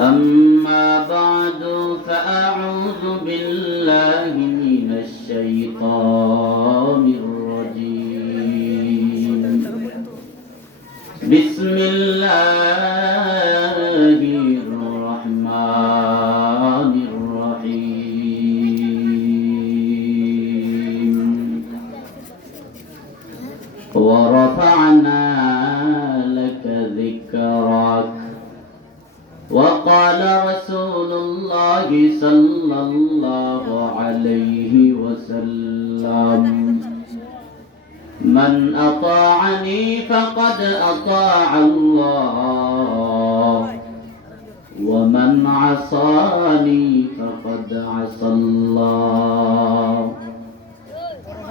أما بعد فأعوذ بالله من الشيطان الرجيم بسم الله الرحمن الرحيم ورفعنا لك ذكرك وقال رسول الله صلى الله عليه وسلم من أطاعني فقد أطاع الله ومن عصاني فقد عصى الله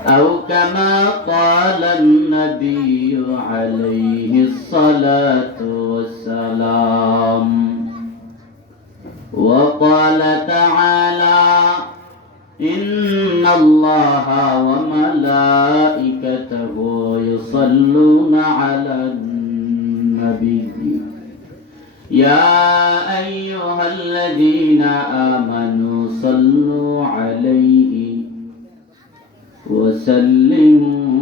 أو كما قال النبي عليه الصلاة والسلام وقال تعالى إن الله وملائكته يصلون على النبي يا أيها الذين آمنوا صلوا عليه وسلموا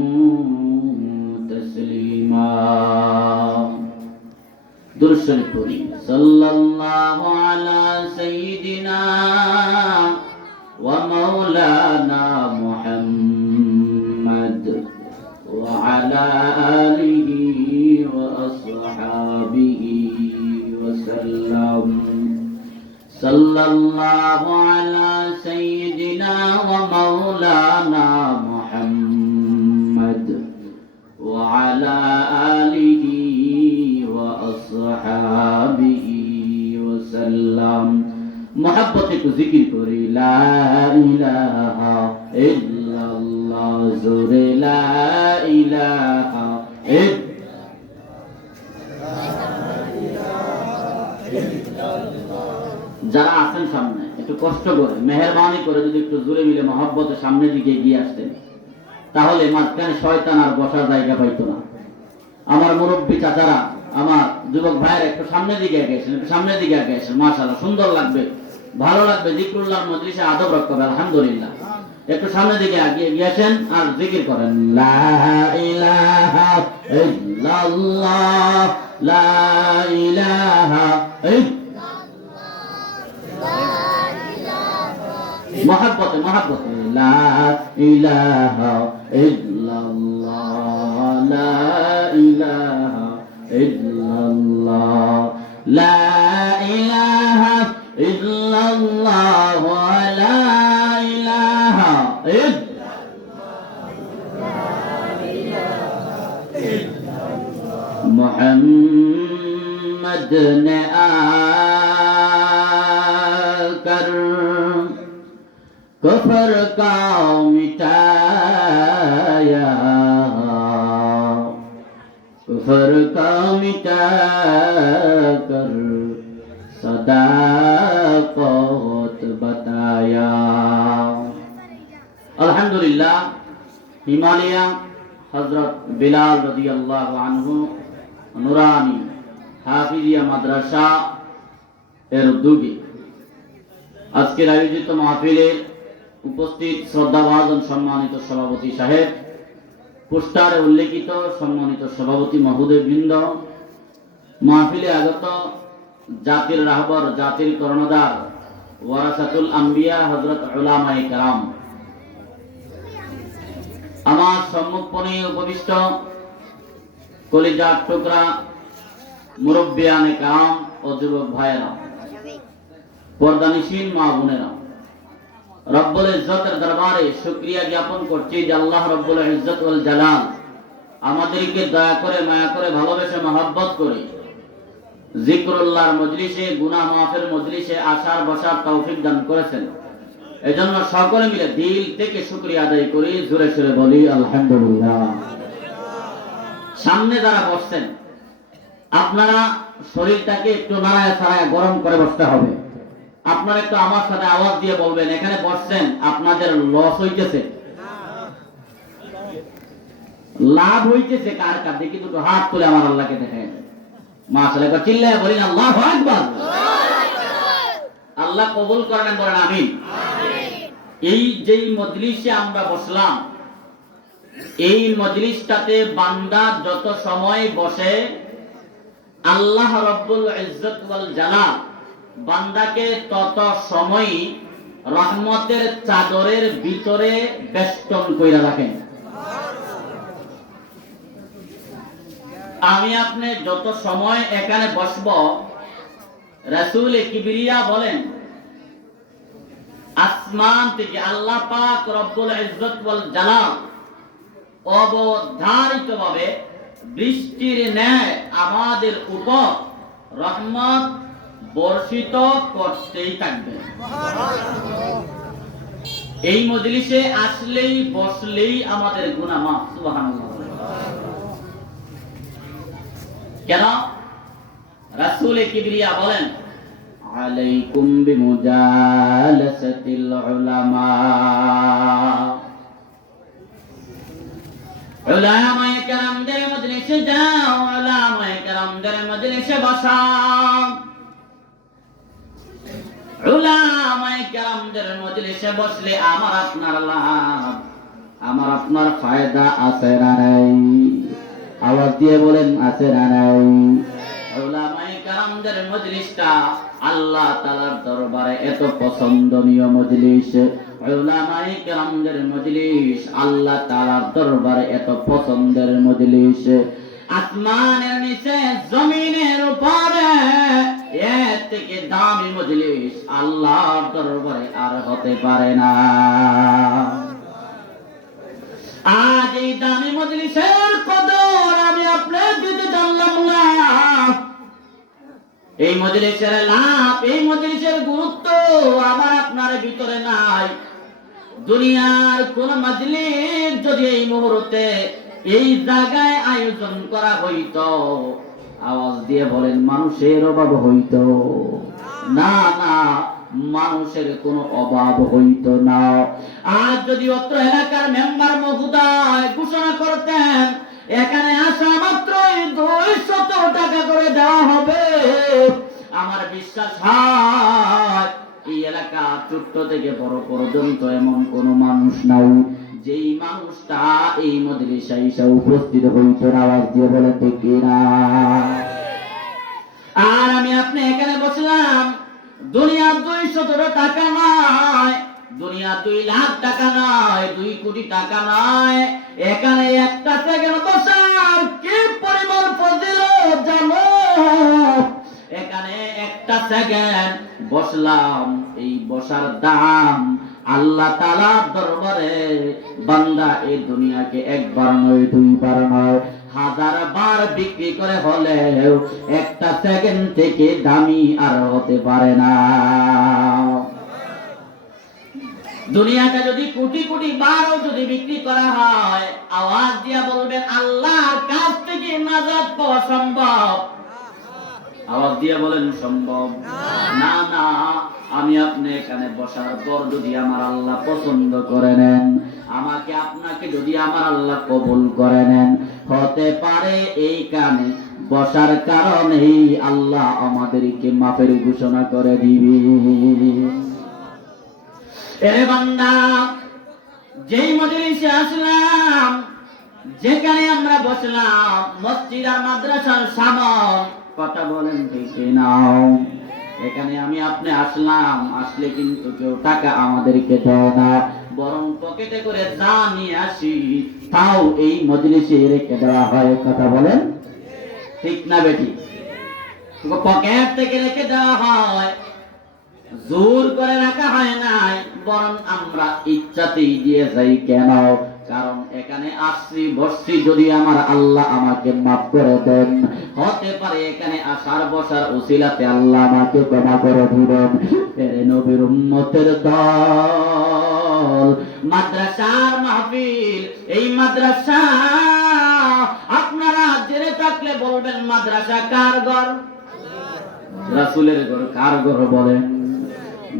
تسليما درشن پوری صلی اللہ علی سیدنا ومولانا محمد وعلى آله وأصحابه وسلم صلى الله على سيدنا ومولانا محمد وعلى آله وأصحابه وسلم محبت کو ذکر کری لا الہ الا اللہ زور لا الہ যারা আছেন সামনে একটু কষ্ট করে মেহেরবানি করে যদি একটু জোরে মিলে মহব্বতের সামনের দিকে এগিয়ে আসতেন তাহলে মাঝখানে শয়তান আর বসার জায়গা পাইতো না। আমার মুরব্বী চাচারা আমার যুবক ভাইয়ের একটু সামনের দিকে এগিয়ে আসেন, একটু সামনের দিকে এগিয়ে আসেন, মাশাআল্লাহ সুন্দর লাগবে, ভালো লাগবে, জিকরুল্লাহর মজলিসে আদব রাখতে হবে, আলহামদুলিল্লাহ। একটু সামনের দিকে এগিয়ে আসেন আর জিকির করেন লা ইলাহা ইল্লাল্লাহ লা ইলাহা محبت لا إله إلا الله لا إله إلا الله لا إله إلا الله لا إله إلا محمد نے آکر کفر کا مٹایا کفر کا مٹا کر صداقت بتایا الحمدللہ হিমালয়া হযরত বিলাল রাদিয়াল্লাহু আনহু নুরানি হাফিজিয়া মাদ্রাসা এর উদ্যোগে আজকের আয়োজিত মাহফিলের উপস্থিত শ্রদ্ধাভাজন সম্মানিত সভাপতি সাহেব, পোস্টারে উল্লেখিত সম্মানিত সভাপতি মহোদয় বৃন্দ, মাহফিলে আগত জাতির রাহবর, জাতির কর্ণধার, ওয়ারাসাতুল আম্বিয়া হযরত উলামায়ে কেরাম, আমার সম্মুখে উপবিষ্ট কলিজার টুকরা মুরব্বিয়ানে কেরাম ও যুবক ভাইয়েরা, পর্দানিশীন মা বোনেরা, রব্বুল ইজ্জতের দরবারে শুকরিয়া জ্ঞাপন করছি যে আল্লাহ রব্বুল ইজ্জত ওয়াল জালাল আমাদেরকে দয়া করে, মায়া করে, ভালোবেসে, মহব্বত করে জিকরুল্লাহর মজলিসে, গুনাহ মাফের মজলিসে আসার বসার তৌফিক দান করেছেন। এজন্য সকলে মিলে দিল থেকে শুকরিয়া আদায় করি, জোরে সোরে বলি আলহামদুলিল্লাহ। সামনে যারা বসছেন আপনারা শরীরটাকে একটু নাড়ায় ছাড়ায় গরম করে বসতে হবে। আপনারা একটু আমার সাথে আওয়াজ দিয়ে বলবেন, এখানে বসছেন আপনাদের লস হইতেছে, লাভ হইতেছে কার কার? দেখি দুটো হাত তুলে আমার আল্লাহকে দেখেন। মাশাআল্লাহ চিল্লায় বলেন আল্লাহু আকবার। আল্লাহ কবুল করেন, বলেন আমিন। এই যেই মজলিসে আমরা বসলাম, এই মজলিসটাতে বান্দা যত সময় বসে আল্লাহ রাব্বুল ইজ্জত ওয়াল জালাল বান্দাকে তত সময় রহমতের চাদরের ভিতরে বেষ্টন কইরা রাখেন। আমি আপনি যত সময় এখানে বসব, রাসূল কিবরিয়া বলেন আসমান থেকে আল্লাহ পাক রব্বুল ইজ্জত ওয়াল জালাল অবধারিতভাবে বৃষ্টির ন্যায় আমাদের উপর রহমত বর্ষিত করতেই থাকবে। এই মজলিসে আসলেই বসলেই আমাদের গুনাহ মাফ। সুবহানাল্লাহ। কেন? রাসূল কিবরিয়া বলেন আলাইকুম বিমুজালাসাতিল উলামা। উলামায়ে কেরামদের মজলিসে যাও, উলামায়ে কেরামদের মজলিসে বসাও। উলামায়ে কেরামদের মজলিসে বসলে আমার আপনার লাভ, আমার আপনার ফায়দা আছে না নাই? আওয়াজ দিয়ে বলেন আছে না নাই? উলামায়ে কেরামদের মজলিসটা আল্লাহ তাআলার দরবারে এত পছন্দনীয় মজলিস। উলামায়ে কেরামদের মজলিস আল্লাহ তাআলার দরবারে এত পছন্দের মজলিস। আসমানের নিচে জমিনের উপরে এর থেকে দামি মজলিস আল্লাহর দরবারে আর হতে পারে না। আজ এই দামি মজলিসের কদর আমি আপনার দিতে জানলাম না। এই মজলিসের লাভ, এই মজলিসের গুরুত্ব আমার আপনার ভিতরে নাই। দুনিয়ার কোন মজলিস যদি এই মুহূর্তে এই জায়গায় আয়োজন করা হইতো, আওয়াজ দিয়ে বলেন মানুষের অভাব হইতো না? না, মানুষের কোনো অভাব হইতো না। আজ যদি অত্র এলাকার মেম্বার মহোদয় ঘোষণা করতেন এখানে আসা মাত্রই 200 টাকা করে দেওয়া হবে, আমার বিশ্বাস হয় এই এলাকা ছোট্ট থেকে বড় পর্যন্ত এমন কোন মানুষ নাই যেই মানুষটা এই মজলিসে এসে উপস্থিত হইতো না। আওয়াজ দিয়ে বলেন ঠিক কিনা? আর আমি আপনি এখানে বসলাম, দুনিয়ার 200 টাকা নয়, দুনিয়া 2 লাখ টাকা নয়, 2 কোটি টাকা নয়, এখানে একটা সেকেন্ড বসার কি পরিমাণ ফজিলত জানো? এখানে একটা সেকেন্ড বসলাম, এই বসার দাম আল্লাহ তাআলার দরবারে বান্দা এই দুনিয়াকে একবার নয়, 2 বার নয়, 1000 বার বিক্রি করে হলেও একটা সেকেন্ড থেকে দামি আর হতে পারে না। দুনিয়াটা যদি কোটি কোটি বারও যদি বিক্রি করা হয়, আওয়াজ দিয়া বলবেন আল্লাহর কাছ থেকে নাজাত পাওয়া সম্ভব? আওয়াজ দিয়া বলেন সম্ভব না? না, আমি আপনি এখানে বসার পর যদি আমার আল্লাহ পছন্দ করে নেন, আমাকে আপনাকে যদি আমার আল্লাহ কবুল করে নেন, হতে পারে এইখানে বসার কারণেই আল্লাহ আমাদেরকে মাফের ঘোষণা করে দিবে। এ বান্দা, যেই মজলিসে আসলাম, যেখানে আমরা বসলাম, মসজিদ আর মাদ্রাসার সামনে, কথা বলেন ঠিক নাও? এখানে আমি আপনি আসলাম, আসলে কিন্তু কেউ টাকা আমাদেরকে দেয় না, বরং পকেটে করে যা নিয়ে আসি তাও এই মজলিসে রেখে দেওয়া হয়। কথা বলেন ঠিক না বেটি? পকেট থেকে রেখে দেওয়া হয়, জোর করে রাখা হয় নাই, বরং আমরা ইচ্ছাতেই দিয়ে যাই। কেন? কারণ এখানে আসছি বসছি যদি আমার আল্লাহ আমাকে মাফ করে দেন, হতে পারে এখানে আসার বসার উসিলাতে আল্লাহ আমাকে ক্ষমা করে দিবেন। এর নবীর উম্মতের দল, মাদ্রাসার মাহফিল, এই মাদ্রাসা আপনারা জেনে থাকলে বলবেন মাদ্রাসা কার ঘর? রাসূলের ঘর। কার ঘর বলেন?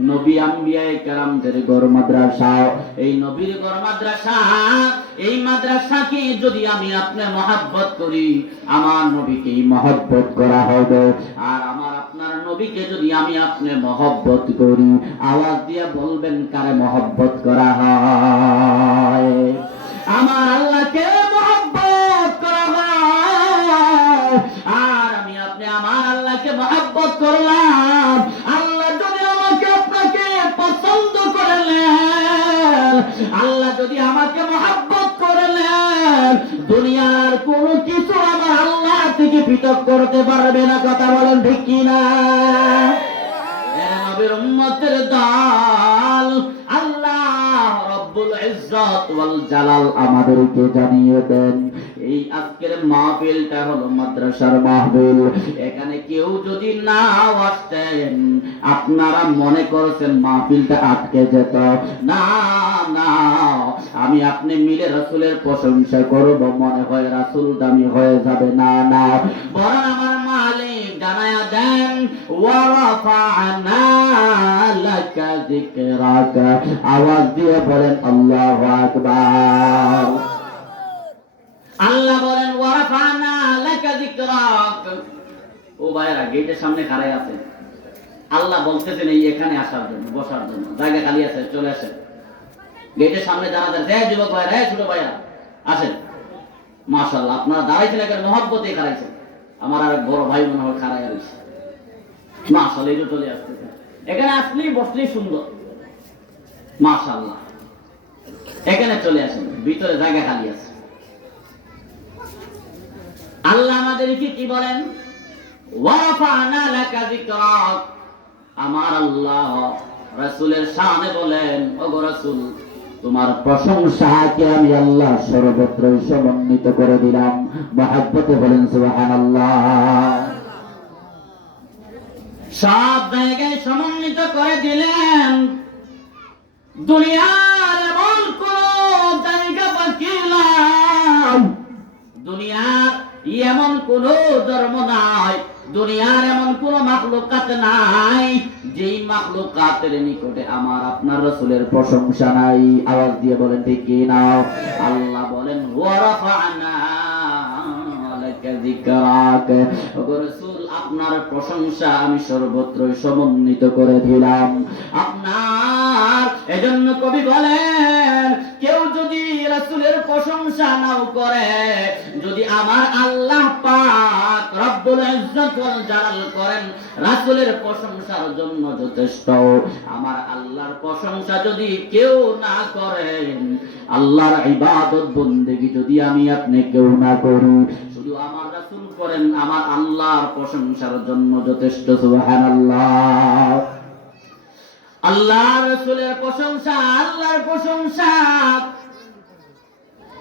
নবী আম্বিয়ায়ে কেরামদের ঘর মাদ্রাসা, এই নবীর ঘর মাদ্রাসা, এই মাদ্রাসাকে যদি আমি আপনি মহব্বত করি, আমার নবীকে মহব্বত করা হবে। আর আমার আপনার নবীকে যদি আমি আপনি মহব্বত করি, আওয়াজ দিয়ে বলবেন কারে মহব্বত করা হয়? আমার আল্লাহকে মহব্বত করা হয়। আর আমি আপনি আমার আল্লাহকে মহব্বত করলাম, আল্লাহ যদি আমাকে আপনাকে পছন্দ করলেন, আল্লাহ যদি আমাকে মহব্বত করলেন, দুনিয়ার কোনো কিছু আমার আল্লাহ থেকে পৃথক করতে পারবে না। কথা বলেন ঠিক কিনা? নবীর উম্মতের দল আল্লাহ রব্বুল ইজ্জত ওয়াল জালাল আমাদেরকে জানিয়ে দেন, এই আজকের মাহফিলটা হলো মাদ্রাসার মাহফিল। এখানে কেউ যদি না আসতেন, আপনারা মনে করছেন মাহফিলটা আটকে যেত। না না, আমি আপনি মিলে রাসূলের প্রশংসা করব, মনে হয় রাসূল দামি হয়ে যাবে। না না, বরং আমার মালিক জানায়া দেন, ওয়া রাফা'না লাকা যিকরাকা। আওয়াজ দিয়ে বলেন আল্লাহু আকবার। আল্লাহ বলেন ওয়া রাফা'না লাকা যিকরাক। ও ভাইরা গেটের সামনে খাড়াই আছে, আল্লাহ বলতেছেন এই এখানে আসার জন্য, বসার জন্য জায়গা খালি আছে, চলে আসেন। গেটের সামনে যারা যায়, যুবক ভাইরা, ছোট ভাইরা আসেন। মাশাআল্লাহ, আপনারা দাঁড়াইছেন এখানে মহব্বতে খাড়াইছেন। আমার আর বড় ভাই মনে হয় খাড়াই রয়েছে। মাশাআল্লাহ, এটা চলে আসতেছে। এখানে আসলেই বসলেই সুন্দর। মাশাআল্লাহ, এখানে চলে আসেন, ভিতরে জায়গা খালি আছে। আল্লাহ আমাদেরকে কি বলেন? ওয়া রাফা'না লাকা যিকরাক। আমার আল্লাহ রাসূলের শানে বলেন, ওগো রাসূল, তোমার প্রশংসাকে আমি আল্লাহ সর্বত্র সমন্বিত করে দিলাম। মহব্বতে বলেন সুবহানাল্লাহ। সব জায়গায় সমন্বিত করে দিলেন। দুনিয়ার এমন কোন জায়গা বাকি নাই, দুনিয়ার এমন কোন ধর্ম নাই, দুনিয়ার এমন কোন মাখলুকাত নাই যেই মাখলুকাতের নিকটে আমার আপনার রাসূলের প্রশংসা নাই। আওয়াজ দিয়ে বলেন ঠিক কি না? আল্লাহ বলেন ওয়া রাফা'না লাকা যিকরাক। ওগো রাসূল, আপনার প্রশংসা আমি সর্বত্র সমন্বিত করে দিলাম আপনার। এজন্য কবি বলেন, কেউ যদি রাসূলের প্রশংসা নাও করে, যদি আমার আল্লাহ পাক রব্বুল ইজ্জত ওয়াল জালাল করেন, রাসূলের প্রশংসার জন্য যথেষ্ট। আমার আল্লাহর প্রশংসা যদি কেউ না করেন, আল্লাহর ইবাদত বন্দেগী যদি আমি আপনি কেউ না করি, শুধু আমার রাসূল করেন, আমার আল্লাহর প্রশংসার জন্য যথেষ্ট। সুবহানাল্লাহ। আল্লাহর রাসূলের প্রশংসা, আল্লাহর প্রশংসা,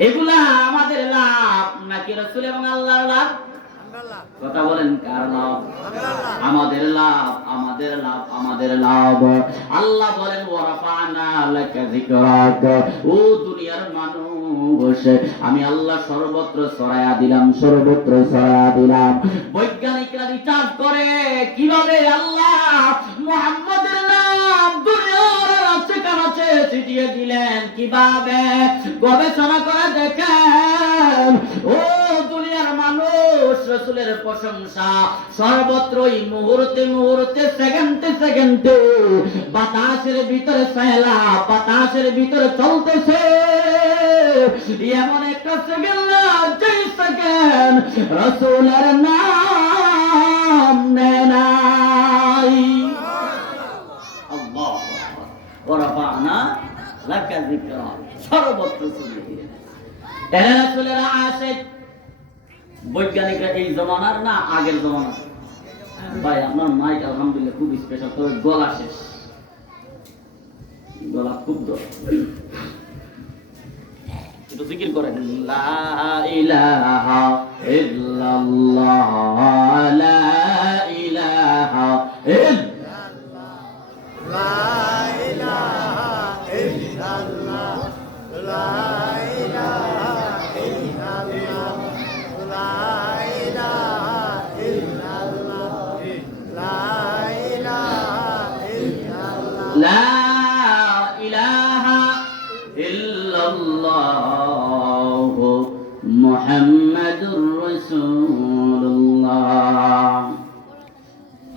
এগুলা আমাদের লাভ নাকি রাসূল এবং আল্লাহর লাভ? কথা বলেন কার লাভ? আমাদের লাভ, আমাদের লাভ, আমাদের লাভ। আল্লাহ বলেন ওয়া রাফা'না লাকা যিকরাক। ও দুনিয়ার মানুষ, আমি আল্লাহ সর্বত্র ছড়ায়া দিলাম, সর্বত্র ছড়ায়া দিলাম। বৈজ্ঞানিকরা রিসার্চ করে কিভাবে আল্লাহ মুহাম্মাদের নাম দুনিয়ার আছে কাছে ছিটিয়ে দিলেন, কিভাবে গবেষণা করে দেখেন। ও দুনিয়ার মানুষ, রাসূলের প্রশংসা সর্বত্রই, মুহূর্তে মুহূর্তে, সেকেন্ডে সেকেন্ডে বাতাসের ভিতরে ফেলা, বাতাসের ভিতরে চলতেছে। এমন একটা সেকেন্ড না যেই সেকেন্ড রাসূলের নাম নেয় নাই। আল্লাহু আকবার। ওয়া রাফা'না লাকা যিকরাক, সর্বত্র ছড়িয়ে দিলেন। এরা রাসূলের আশিক। বৈজ্ঞানিকরা এই জমানার না আগের জমানার? ভাই আপনার মাইক আলহামদুলিল্লাহ খুব স্পেশাল, তবে গলা শেষ, গলা খুব একটু জিকির করেন, লা ইলাহা ইল্লাল্লাহ, লা ইলাহা ইল্লাল্লাহ, লা ইলাহা ইল্লাল্লাহ, লা ইলাহা ইল্লাল্লাহ, লা ইলাহা ইল্লাল্লাহ,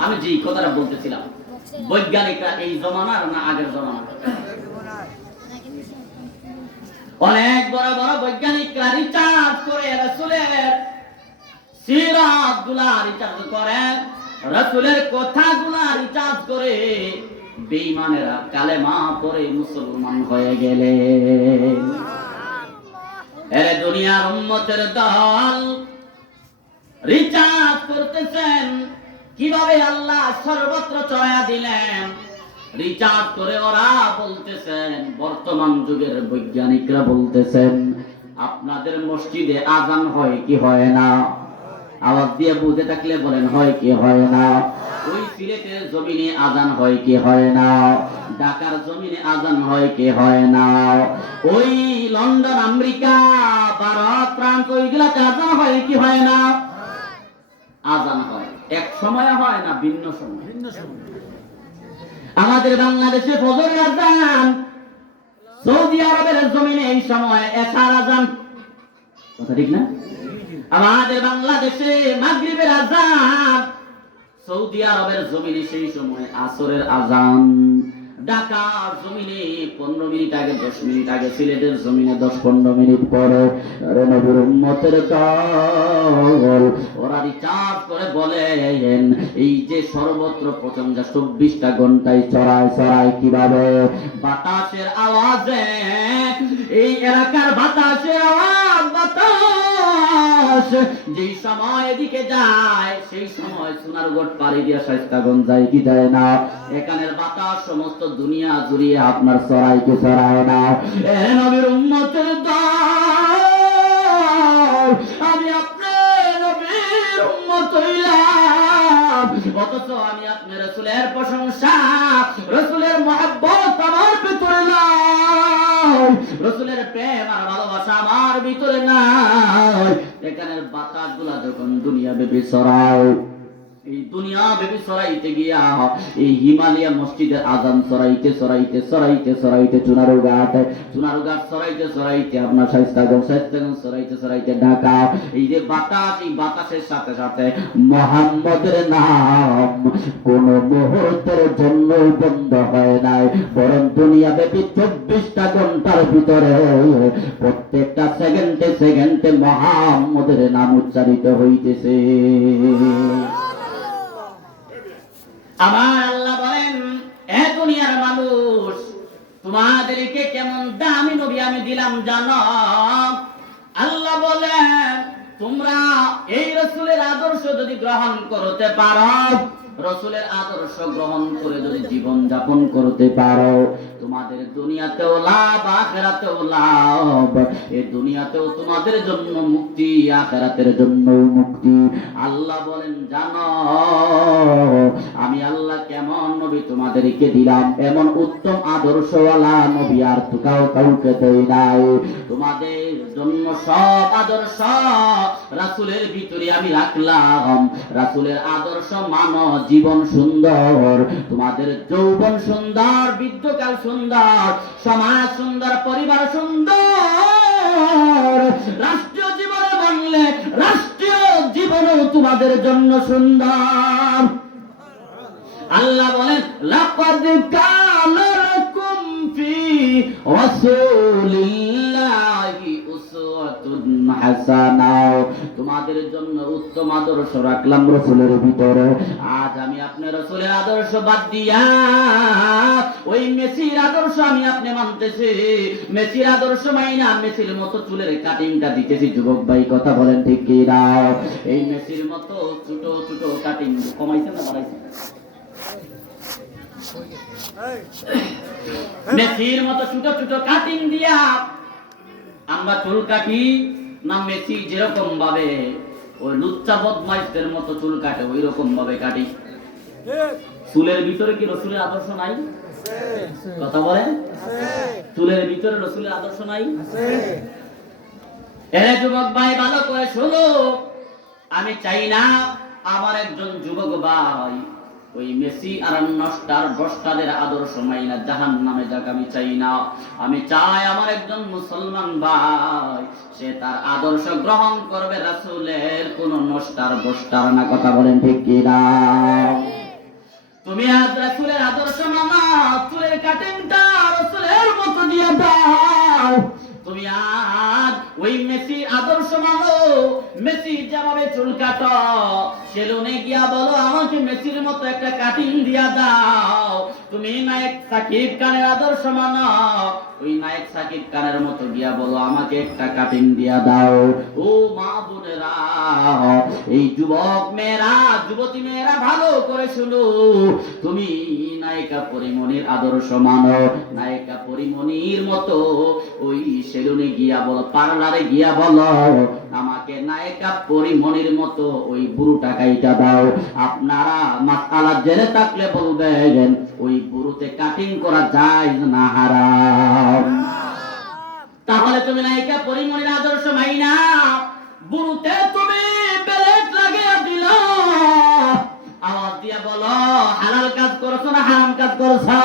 আমি যে কথাটা বলতেছিলাম, বৈজ্ঞানিকরা এই জমানার না আগের জমানার? অনেক বড় বড় বৈজ্ঞানিকরা রিসার্চ করে রাসূলের সিরাত গুলা রিসার্চ করেন, রাসূলের কথাগুলা রিসার্চ করে বেঈমানেরা কালেমা পড়ে মুসলমান হয়ে গেলেন। এর দুনিয়ার উম্মতের দল রিসার্চ করতেছেন কিভাবে আল্লাহ সর্বত্র ছড়ায়া দিলেন। রিসার্চ করে ওরা বলতেছেন, বর্তমান যুগের বৈজ্ঞানিকরা বলতেছেন, আপনাদের মসজিদে আজান হয় কি হয় না? আওয়াজ দিয়ে বুঝে থাকলে বলেন, হয় কি হয় না? ওই সিলেটের জমিনে আজান হয় কি হয় না? ঢাকার জমিনে আজান হয় কি হয় না? ওই লন্ডন, আমেরিকা, ভারত, ফ্রান্স, ওইগুলাতে আজান হয় কি হয় না? আজান হয়। এক সময় হয় না, ভিন্ন সময়। আমাদের বাংলাদেশে ফজরের আজান, সৌদি আরবের জমিনে এই সময় এশার আজান। কথা ঠিক না? আমাদের বাংলাদেশে মাগরিবের আজান, সৌদি আরবের জমিনে সেই সময় আসরের আজান। ঢাকার জমিনে 15 মিনিট আগে, 10 মিনিট আগে, সিলেটের জমিনে 10-15 মিনিট পরে। আরে নবীর উম্মতের দল ওরা রিচার্জ করে বলেন, এই যে সর্বত্র প্রচন্ড 24টা ঘন্টায় চড়ায় কিভাবে? বাতাসের আওয়াজে, এই এলাকার বাতাসের আওয়াজ, বাতাস যেই সময় এদিকে যায় সেই সময় সোনারগড় পাড়ি দিয়া শায়েস্তাগঞ্জ যায় কি যায় না? এখানের বাতাস সমস্ত দুনিয়া জুড়িয়ে আপনার ছড়ায় কি ছড়ায় না? এ নবীর উম্মতের দল, আমি আপনার নবীর উম্মত হইলাম, অথচ আমি আপনার রাসূলের প্রশংসা, রাসূলের মহব্বত আমার ভিতরে নাই, রাসূলের প্রেম আর ভালোবাসা আমার ভিতরে নাই। এখানের বাতাসগুলা যখন দুনিয়া ব্যাপী ছড়ায়, এই দুনিয়া ব্যাপী ছড়াইতে গিয়া এই হিমালয়া মসজিদের আজান ছড়াইতে চুনারুঘাট ছড়াইতে আপনার শায়েস্তাগঞ্জ ছড়াইতে ঢাকা। এই যে বাতাস, এই বাতাসের সাথে সাথে মুহাম্মদের নাম কোন মুহূর্তের জন্য বন্ধ হয় নাই, বরং দুনিয়া ব্যাপী 24টা ঘন্টার ভিতরে প্রত্যেকটা সেকেন্ডে মুহাম্মদের নাম উচ্চারিত হইতেছে। আমার আল্লাহ বলেন, এ দুনিয়ার মানুষ, তোমাদেরকে কেমন দামি নবী আমি দিলাম জানো? আল্লাহ বলেন, তোমরা এই রাসূলের আদর্শ যদি গ্রহণ করতে পারো, রাসূলের আদর্শ গ্রহণ করে যদি জীবন যাপন করতে পারো, তোমাদের দুনিয়াতেও লাভ, আখিরাতেও লাভ। এই দুনিয়াতেও তোমাদের জন্য মুক্তি, আখিরাতের জন্য মুক্তি। আল্লাহ বলেন, জানো আমি আল্লাহ কেমন নবী তোমাদেরকে দিলাম? এমন উত্তম আদর্শওয়ালা নবী আর তো কাউকে দেই নাই। তোমাদের জন্য সব আদর্শ রাসূলের ভিতরে আমি রাখলাম। রাসূলের আদর্শ মানো, জীবন সুন্দর, তোমাদের যৌবন সুন্দর, বৃদ্ধকাল সুন্দর, সমাজ সুন্দর, পরিবার সুন্দর, রাষ্ট্রীয় জীবনে বললে রাষ্ট্রীয় জীবনও তোমাদের জন্য সুন্দর। আল্লাহ বলেন, লাকাদ কানা লাকুম ফি রাসূলিল্লাহি উসওয়াতুন হাসানা, তোমাদের জন্য উত্তম আদর্শ রাখলাম রাসূলের ভিতরে। আজ আমি আপনার রাসূলের আদর্শ বাদ দিয়া ওই মেসির আদর্শ আমি আপনি মানতেছি, মেসির আদর্শ মাইনা মেসির মতো চুলের কাটিংটা দিতেছি। যুবক ভাই কথা বলেন ঠিক কি না? এই মেসির মতো ছোট ছোট কাটিং কমাইছেন না বাড়াইছেন? মেসির মতো ছোট ছোট কাটিং দিয়া আমরা চুল কাটি না? মেসি যেরকম ভাবে ওই লুচ্চা বদমাইশদের মতো চুল কাটে ওই রকম ভাবে কাটি। চুলের ভিতরে কি রাসূলের আদর্শ নাই? কথা বলেন, চুলের ভিতরে রাসূলের আদর্শ নাই? এরে যুবক ভাই ভালো করে শোনো, আমি চাই না আমার একজন যুবক ভাই ওই মেসি আর নষ্টার ভ্রষ্টাদের আদর্শ মাইনা জাহান্নামে যাক, আমি চাই না। আমি চাই আমার একজন মুসলমান ভাই সে তার আদর্শ গ্রহণ করবে রাসূলের, কোন নষ্টার ভ্রষ্টার না। কথা বলেন ঠিক কি না? তুমি আজ রাসূলের আদর্শ মানো, চুলের কাটিংটা রাসূলের মতো দিয়ে দাও। তুমি আজ ওই মেসি আদর্শ মানো, মেসি যেভাবে চুল কাটো, সেলুনে গিয়া বলো আমাকে মেসির মতো একটা কাটিং দিয়া দাও। তুমি নায়ক সাকিব খানের আদর্শ মানো, ওই নায়ক সাকিব খানের মতো গিয়া বলো আমাকে একটা কাটিং দিয়া দাও। ও মা বোনেরা, এই যুবক মেয়েরা, যুবতী মেয়েরা ভালো করে শুনো, তুমি নায়িকা পরিমণির আদর্শ মানো, নায়িকা পরিমণির মতো ওই সেলুনে গিয়া বলো, পার্লারে গিয়া বলো আমাকে নায়িকা পরিমণির মতো ওই বুড়ো টাকাইটা দাও। আপনারা মাসআলা জেনে থাকলে বলবেন ওই বুড়োতে কাটিং করা যায় না হারাম? তাহলে তুমি নায়িকা পরিমণির আদর্শ মাইনা বুড়োতে তুমি বেলেট লাগিয়ে দিল, আওয়াজ দিয়া বলো হালাল কাজ করছো না হারাম কাজ করছো?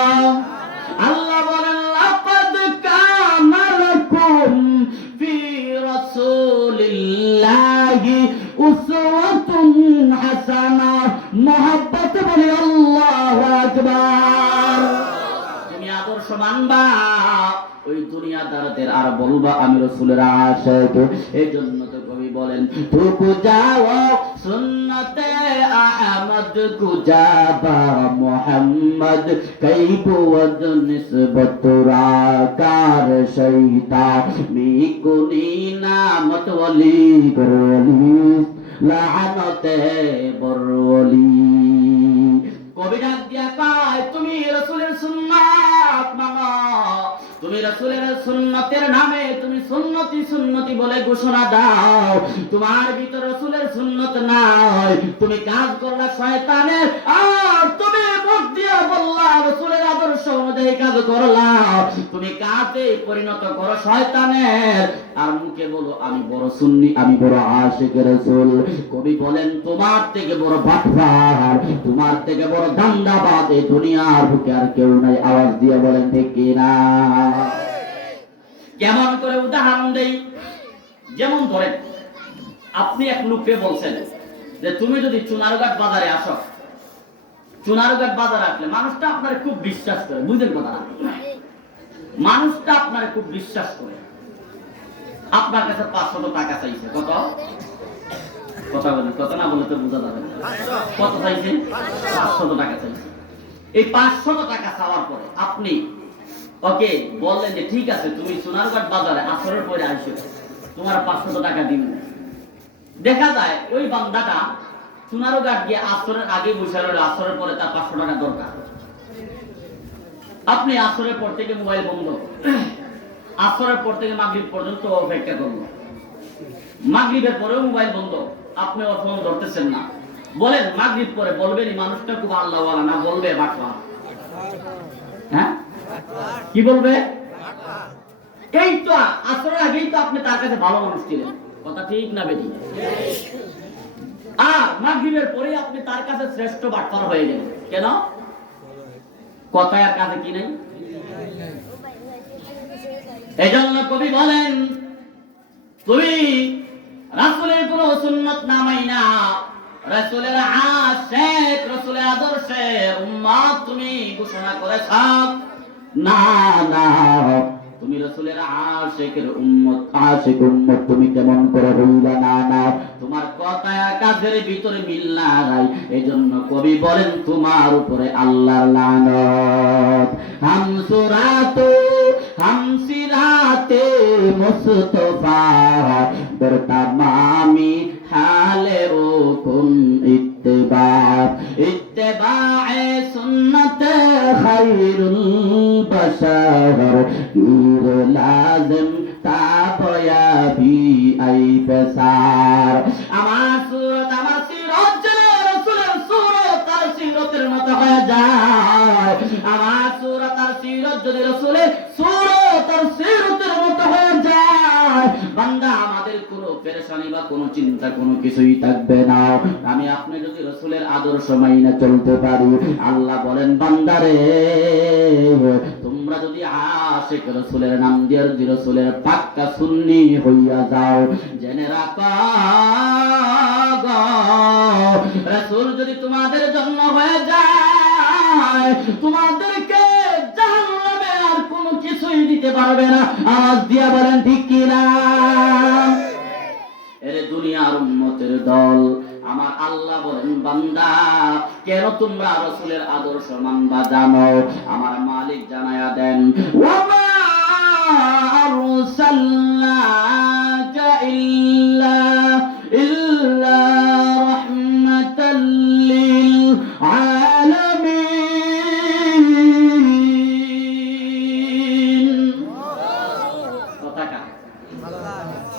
আল্লাহ বলেন লাকাদ কানা লাকুম ফি রাসূলিল্লাহি উসওয়াতুন হাসানা। মুহাব্বত বলি আল্লাহু আকবার। তুমি আদর্শ মানবা, ওই দুনিয়াদারদের আর বলবা আমি রাসূলের আশিক। এইজন্য তো কবি বলেন তুকু যাও সুন্নতে আহমদ কুজাবা মুহাম্মদ কাইবু ওয়াদ নিসবতুরা কার শৈতা মিকুনি নামত ওয়ালি করলি লাআনতে বরলি। কবি ডাক দিয়া কয় তুমি রাসূলের সুন্নাত মানো, তুমি রাসূলের সুন্নতের নামে তুমি সুন্নতি সুন্নতি বলে ঘোষণা দাও, তোমার ভিতর রাসূলের সুন্নত নাই, তুমি কাজ করলা শয়তানের, আর তুমি মুখ দিয়া বললা রাসূলের আদর্শ অনুযায়ী কাজ করলা, তুমি কাজে পরিণত করো শয়তানের, আর মুখে বলো আমি বড় সুন্নি, আমি বড় আশিক রাসূল। কবি বলেন তোমার থেকে বড় বাটপার, তোমার থেকে বড় দান্দাবাজ এই দুনিয়ার বুকে আর কেউ নাই। আওয়াজ দিয়ে বলেন ঠিক কিনা? কেমন করে উদাহরণ দেই? যেমন ধরেন আপনি এক লোককে বলছেন যে তুমি যদি চুনারঘাট বাজারে আসো, চুনারঘাট বাজারে আসলে মানুষটা আপনার খুব বিশ্বাস করে, বুঝলেন কথা? মানুষটা আপনার খুব বিশ্বাস করে, আপনার কাছে 500 টাকা চাইছে। কত? কথা বলেন, কথা না বলে তো বোঝা যাবে না। কত চাইছে? 500 টাকা চাইছে। এই 500 টাকা চাওয়ার পরে আপনি ওকে বললেন যে ঠিক আছে তুমি সোনারঘাট বাজারে আসরের পরে আসো, তোমার 500 টাকা দিব। দেখা যায় ওই বান্দাটা সোনারঘাট গিয়ে আসরের আগে বসে রইল, আসরের পরে তার 500 টাকা দরকার। আপনি আসরের পর থেকে মোবাইল বন্ধ, আসরের পর থেকে মাগরিব পর্যন্ত অপেক্ষা করলো, মাগরিবের পরেও মোবাইল বন্ধ, আপনি ওর ফোন ধরতেছেন না। বলেন মাগরিব পরে বলবেন মানুষটা খুব আল্লাহওয়ালা না বলবে বাটপার? হ্যাঁ কি বলবে? এই তো আসরের আগেই তো আপনি তার কাছে ভালো মানুষ ছিলেন, কথা ঠিক না বেটি? আর মাগরিবের পরে আপনি তার কাছে শ্রেষ্ঠ বাটপার হয়ে গেলেন। কেন? কথায় আর কাছে কি নাই? এজন্য কবি বলেন তুমি রাসূলের কোন সুন্নাত না মাইনা রাসূলের আশিক, রাসূলের আদর্শের উম্মত তুমি ঘোষণা করেছ। না না, তুমি রাসূলের আশিকের উম্মত, আশিক উম্মত তুমি কেমন করে হইলা? না না, তোমার কথা আর কাজের ভিতরে মিল নাই। এজন্য কবি বলেন তোমার উপরে আল্লাহর লানত। হামসুরাতো হামসিরাতে মুস্তাফা বরতামামি হালে ও কুন ইত্তিবা ইত্তিবায়ে সুন্নতে খায়রুল বাশার গীর লাজিম তাবয়াবি আই বেসার। আমার সুরত আমার সিরত রাসূলের সুরত আর সিরতের মতো হয়ে যায়, আমার সুরত আর সিরত যদি রাসূলের সুরত আর সিরতের মতো হয়ে যায়, বান্দা আমাদের কোনো পেরেশানি বা কোনো চিন্তা কোনো কিছুই থাকবে না। আমি আপনি যদি রাসূলের আদর্শ মাইনা চলতে পারি, আল্লাহ বলেন বান্দারে তোমরা যদি আশিক রাসূলের নাম দিয়ে যদি রাসূলের পাক্কা সুন্নি হইয়া যাও, জেনে রাখো রাসূল যদি তোমাদের জন্য হয়ে যায় তোমাদেরকে জাহান্নামে আর কোনো কিছুই দিতে পারবে না। আওয়াজ দিয়া বলেন ঠিক কিনা? এরে দুনিয়ার উম্মতের দল, আমার আল্লাহ বলেন বান্দা কেন তোমরা রাসূলের আদর্শ মানবা জানো? আমার মালিক জানায়া দেন, ওয়ামা আরসালনাকা ইল্লা রাহমাতাল লিল আলামিন।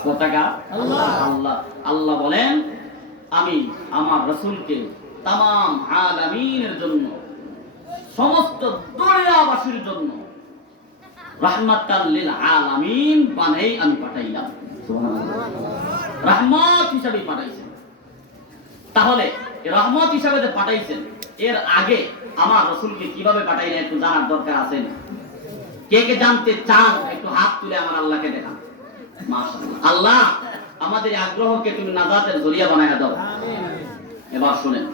কথাটা আল্লাহ আল্লাহ বলেন আমি আমার রাসূলকে তামাম আলামিনের জন্য, সমস্ত দুনিয়াবাসীর জন্য রাহমাতাল লিল আলামিন বানাই আমি পাঠাইলাম। সুবহানাল্লাহ। রহমত হিসাবে পাঠাইছেন। তাহলে রহমত হিসাবে যে পাঠাইছেন, এর আগে আমার রাসূলকে কিভাবে পাঠাইলেন একটু জানার দরকার আছে না? কে কে জানতে চান একটু হাত তুলে আমার আল্লাহকে দেখান। মাশাআল্লাহ। আল্লাহ আমাদের আগ্রহকে তুমি নাজাতের জরিয়া বানায়া দাও। এবার শুনেন,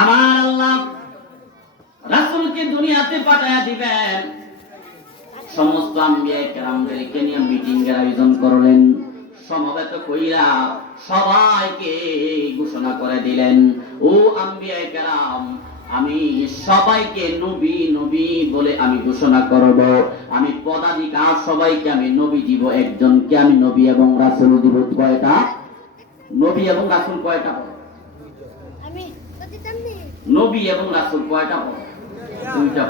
আমার আল্লাহ রাসূলকে দুনিয়াতে পাঠায়া দিবেন, সমস্ত আম্বিয়া কেরামদেরকে নিয়ে মিটিং এর আয়োজন করলেন, সমবেত কইরা সবাইকে ঘোষণা করে দিলেন, ও আম্বিয়া কেরাম, আমি সবাইকে নবী নবী বলে আমি ঘোষণা করব। আমি পদাধিকার সবাইকে আমি নবী দিব, একজনকে আমি নবী এবং রাসূল দিব। কয়টা নবী এবং রাসূল? কয়টা? নবী এবং রাসূল কয়টা? দুইটা।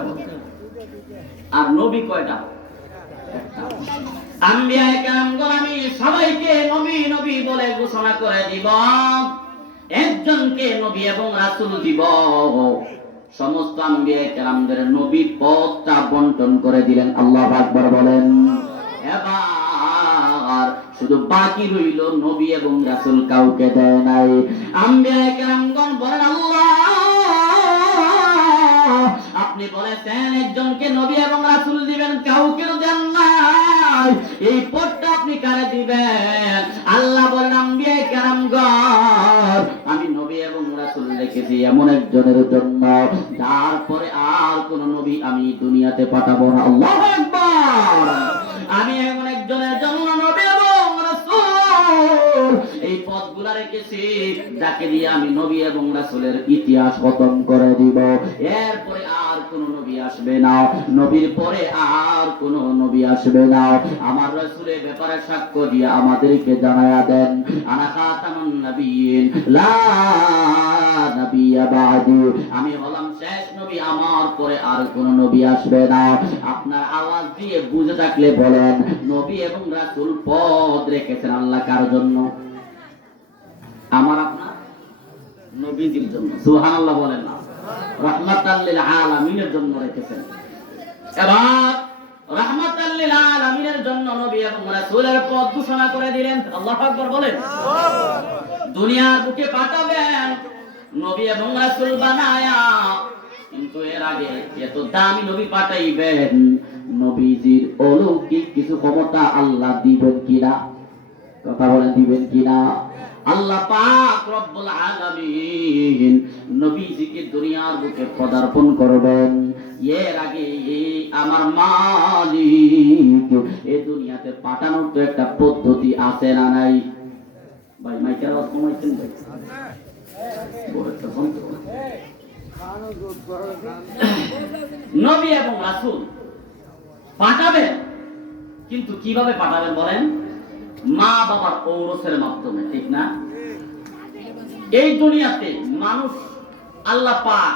আর নবী কয়টা? একটা। আম্বিয়া কেরামগণ আমি সবাইকে নবী নবী বলে ঘোষণা করে দিব, একজনকে নবী এবং রাসূল দিব। সমস্ত আম্বিয়া কেরামদের নবী পদটা বন্টন করে দিলেন। আল্লাহু আকবার বলেন। এবার শুধু বাকি রইল নবী এবং রাসূল, কাউকে দেয় নাই। আম্বিয়া কেরামগণ বলেন, আল্লাহ আপনি বলেছেন একজনকে নবী এবং রাসূল দিবেন, কাউকে দেন নাই, এই পদটা আপনি কারে দিবেন? আল্লাহ বলেন, আম্বিয়া কেরামগণ আমি নবী এবং রাসূল রেখেছি এমন একজনের জন্য, তারপরে আর কোন নবী আমি দুনিয়াতে পাঠাবো না। আল্লাহু আকবার। আমি এমন একজনের জন্য নবী এবং রাসূল এই পদগুলা রেখেছি, যাকে দিয়ে আমি নবী এবং রাসূলের ইতিহাস খতম করে দিব। এরপরে আর কোন নবী আসবে না, নবীর পরে আর কোন নবী আসবে না। আমার রাসূলের ব্যাপারে সাক্ষ্য দিয়ে আমাদেরকে জানায়া দেন, আনা খাতামুন নবিয়্যিন লা নবিয়্যা বা'দি, আমি হলাম শেষ নবী, আমার পরে আর কোন নবী আসবে না। আপনার আওয়াজ দিয়ে বুঝে থাকলে বলেন, নবী এবং রাসূল পদ রেখেছেন আল্লাহ কার জন্য? আমার আপনার নবীজির জন্য। সুবহানাল্লাহ বলেন না? রাহমাতাল লিল আলামিনের জন্য রেখেছেন। এবার রাহমাতাল লিল আলামিনের জন্য নবী এবং রাসূলের পদ ঘোষণা করে দিলেন। আল্লাহু আকবার বলেন। দুনিয়ার বুকে পাঠাবেন নবী এবং রাসূল বানায়া, কিন্তু এর আগে এত দামি নবী পাঠাইবেন, নবীজির অলৌকিক কিছু ক্ষমতা আল্লাহ দিবেন কিনা? কথা বলেন, দিবেন কিনা? আল্লাহ পাক রব্বুল আলামিন নবীজিকে দুনিয়ার বুকে পদার্পণ করবেন, এর আগে আমার মালিক এই দুনিয়াতে পাঠানোর তো একটা পদ্ধতি আছে না নাই? ভাই মাইকের আওয়াজ কমাইছেন ভাই? নবী এবং রাসূল পাঠাবেন, কিন্তু কিভাবে পাঠাবেন বলেন? মা বাবার ঔরসের মাধ্যমে, ঠিক না? এই দুনিয়াতে মানুষ আল্লাহ পাক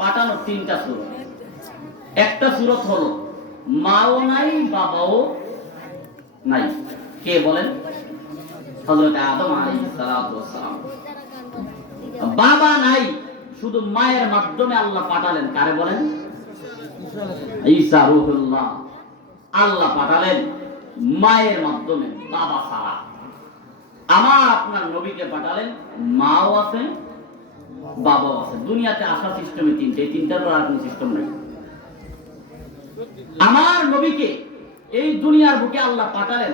পাঠানোর তিনটা সূরত। একটা সূরত হলো মাও নাই বাবাও নাই। কে বলেন? হযরত আদম আলাইহিস সালাতু ওয়াস সালাম। বাবা নাই, শুধু মায়ের মাধ্যমে আল্লাহ পাঠালেন। কারে বলেন? ঈসা রূহুল্লাহ। আল্লাহ পাঠালেন মায়ের মাধ্যমে, বাবা ছাড়া। আমার আপনার নবীকে পাঠালেন, মাও আছে বাবাও আছে। দুনিয়াতে আসা সিস্টেমে তিনটে, এই তিনটার পর আর কোন সিস্টেম নাই। আমার নবীকে এই দুনিয়ার বুকে আল্লাহ পাঠালেন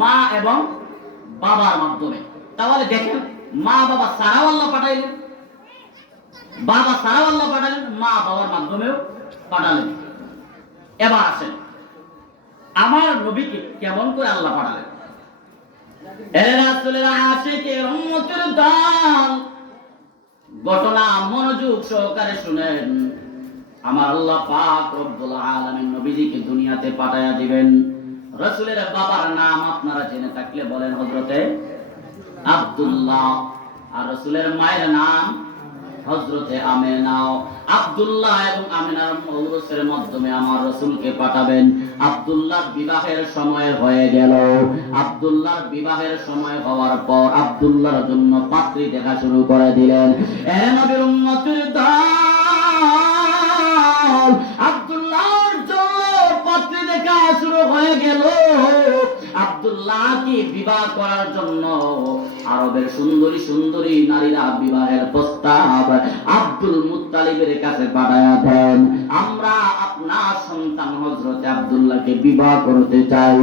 মা এবং বাবার মাধ্যমে। তাহলে দেখেন, মা বাবা ছাড়াও আল্লাহ পাঠাইলেন। বাবা ছাড়াও আল্লাহ পাঠালেন, মা বাবার মাধ্যমেও পাঠালেন। এবার আসেন আমার নবীকে কেমন করে আল্লাহ পাঠালেন। রাসূলের আশিকের উম্মতের দল, ঘটনা মনোযোগ সহকারে শুনেন। আমার আল্লাহ পাক রব্বুল আলামিন নবীজিকে দুনিয়াতে পাঠায়া দিবেন। রাসূলের বাবার নাম আপনারা জেনে থাকলে বলেন হযরতে আব্দুল্লাহ, আর রাসূলের মায়ের নাম হযরতে আমেনা। আব্দুল্লাহ এবং আমেনার মৌরসের মাধ্যমে আমার রাসূলকে পাঠাবেন। আব্দুল্লাহর বিবাহের সময় হয়ে গেল। আব্দুল্লাহর বিবাহের সময় হওয়ার পর আব্দুল্লাহর জন্য পাত্রী দেখা শুরু করে দিলেন। এ নবীর উম্মতের দল, আব্দুল্লাহর জন্য পাত্রী দেখা শুরু হয়ে গেল। আব্দুল্লাহকে বিবাহ করার জন্য আরবের সুন্দরী সুন্দরী নারীরা বিবাহের প্রস্তাব আব্দুল মুত্তালিবের কাছে পাঠায়া দেন। আমরা আপনার সন্তান হযরতে আব্দুল্লাহকে বিবাহ করতে চাই।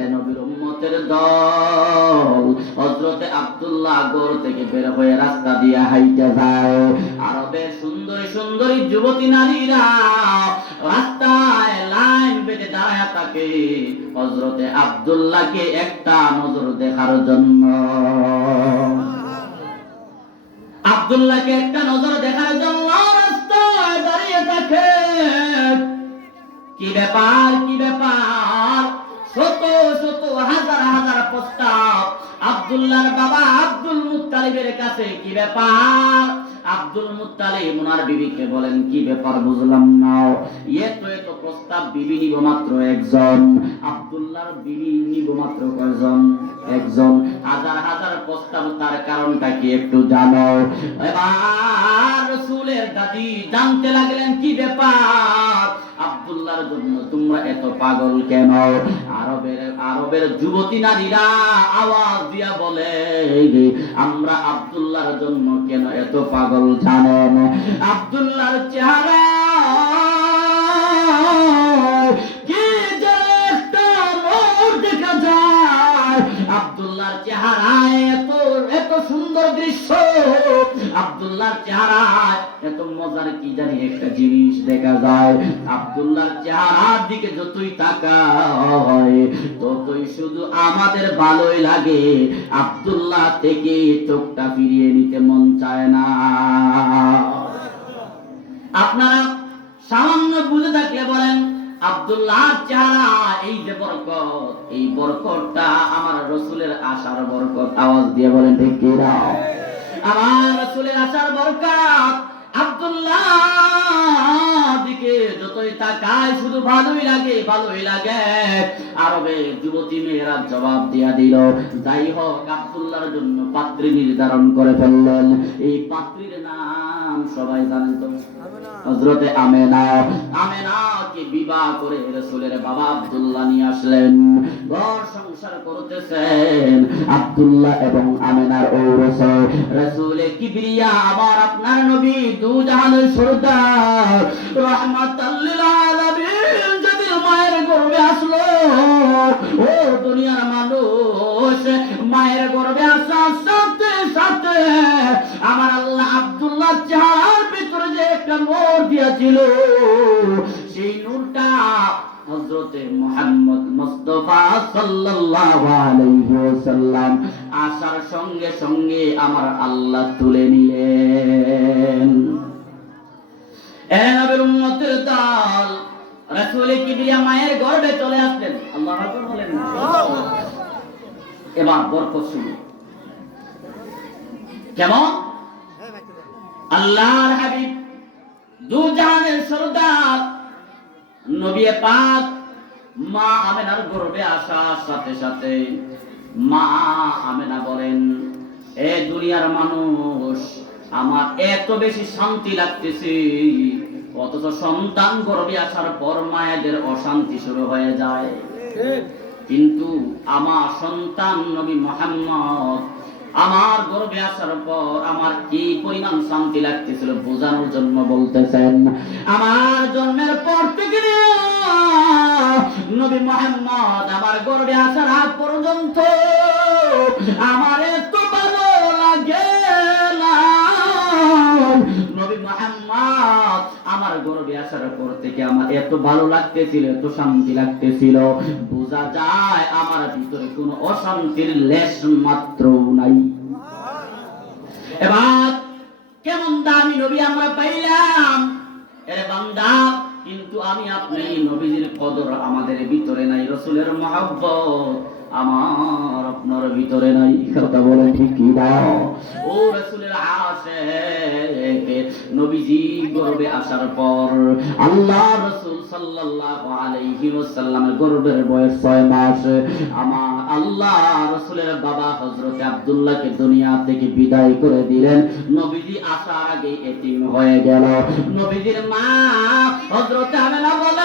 এ নবীর উম্মতের দল, হযরতে আব্দুল্লাহ ঘর থেকে বের হয়ে রাস্তা দিয়ে হাইটা যায়। আরবের সুন্দরী সুন্দরী যুবতী নারীরা রাস্তায় লাইন বেঁধে দাঁড়ায় থাকে হযরতে আব্দুল্লাহকে একটা নজর দেখার জন্য। আব্দুল্লাহকে একটা নজর দেখার জন্য রাস্তায় দাঁড়িয়ে থাকে। কি ব্যাপার, কি ব্যাপার? শত শত হাজার হাজার প্রস্তাব আব্দুল্লাহর বাবা আব্দুল মুত্তালিবের কাছে। কি ব্যাপার? আব্দুল মুত্তালিব ওনার বিবিকে বলেন, কি ব্যাপার বুঝলাম না। এত এত প্রস্তাব, বিবি নিব মাত্র একজন। আব্দুল্লাহর বিবি নিব মাত্র কয়জন? একজন। হাজার হাজার প্রস্তাব, তার কারণটা কি একটু জানো? এবার রাসূলের দাদি জানতে লাগলেন কি ব্যাপার, আব্দুল্লাহর জন্য তোমরা এত পাগল কেন? আরবের যুবতী নারীরা আওয়াজ দিয়া বলে, আমরা আব্দুল্লাহর জন্য কেন এত পাগল জানেন? আব্দুল্লাহর চেহারা কি যে একটা নূর দেখা যায়। আব্দুল্লাহর চেহারায় এত এত সুন্দর দৃশ্য, আব্দুল্লাহর চেহারায় এত মজার কি জানি একটা জিনিস দেখা যায়। আব্দুল্লাহর চেহারার দিকে যতই তাকায় ততই শুধু আমাদের ভালোই লাগে, আব্দুল্লাহ থেকে চোখটা ফিরিয়ে নিতে মন চায় না। আপনারা সামান্য বুঝে থাকলে বলেন, আব্দুল্লাহর চেহারা এই যে বরকত, এই বরকতটা আমার রাসূলের আশার বরকত। আওয়াজ দিয়ে বলেন ঠিক কি না? আমার রাসূলের আশার বরকত। আব্দুল্লাহ দিকে যতই তাকায় শুধু ভালোই লাগে, ভালোই লাগে। আরবে যুবতী মেয়েরা জবাব দিয়া দিল। যাই হোক, আব্দুল্লাহর জন্য পাত্রী নির্ধারণ করে ফেললেন। এই পাত্রীর নাম সবাই জানেন তো, হযরতে আমেনা। আমেনাকে বিবাহ করে রাসূলের বাবা আব্দুল্লাহ নিয়ে আসলেন। ঘর সংসার করতেছেন আব্দুল্লাহ এবং আমেনার ঔরস। রাসূলে কিবরিয়া আমার আপনার নবী দু জাহানের সরদার রাহমাতাল লিল আলামিন যদি মায়ের গর্ভে আসলো, ও দুনিয়ার মানুষ, মায়ের গর্ভে আসার সাথে সাথে আমার আল্লাহ আব্দুল্লাহর চেহারার ভিতরে যে একটা নূর দিয়েছিল, সেই নূরটা হযরতে মুহাম্মদ মুস্তাফা সাল্লাল্লাহু আলাইহি ওয়াসাল্লাম আসার সঙ্গে সঙ্গে আমার আল্লাহ তুলে নিলেন। এ নবীর উম্মতের দল, রাসূল কিবরিয়া মায়ের গর্ভে চলে আসলেন। আল্লাহু আকবার বলেন। এবার বরকত শুরু। কেমন? আল্লাহর হাবিব দু জাহানের সরদার নবী পাক মা আমেনার গর্ভে আসার সাথে সাথে মা আমেনা বলেন, এ দুনিয়ার মানুষ, আমার এত বেশি শান্তি লাগতেছে, অথচ সন্তান গর্ভে আসার পর মায়েদের অশান্তি শুরু হয়ে যায়। কিন্তু আমার সন্তান নবী মুহাম্মদ আমার গর্ভে আসার পর আমার কি পরিমাণ শান্তি লাগতেছিল বোঝানোর জন্য বলতেছেন, আমার জন্মের পর থেকে নবী মুহাম্মদ আমার গর্ভে আসার আগ পর্যন্ত আমার এত ভালো লাগে না। নবী নবী মুহাম্মদ আমার গর্ভে আসার পর থেকে আমার এত ভালো লাগতেছিল, এত শান্তি লাগতেছিল, বোঝা যায় আমার ভিতরে কোনো অশান্তির লেশ মাত্র নাই। এবার কেমন দামি নবী আমরা পাইলাম, এর বান্দা, কিন্তু আমি আপনি নবীজির কদর আমাদের ভিতরে নাই, রাসূলের মহব্বত আমার আপনার ভিতরে নাই। কথা বলেন ঠিক কি না? ও রাসূলের আশিক, নবীজি গর্ভে আসার পর আল্লাহ রাসূল সাল্লাল্লাহু আলাইহি ওয়াসাল্লামের গর্ভের বয়স 6 মাস। আমার আল্লাহ রাসূলের বাবা হযরত আব্দুল্লাহকে দুনিয়া থেকে বিদায় করে দিলেন। নবীজি আসার আগে এতিম হয়ে গেল। নবীজির মা হযরত আমেনা বলেন,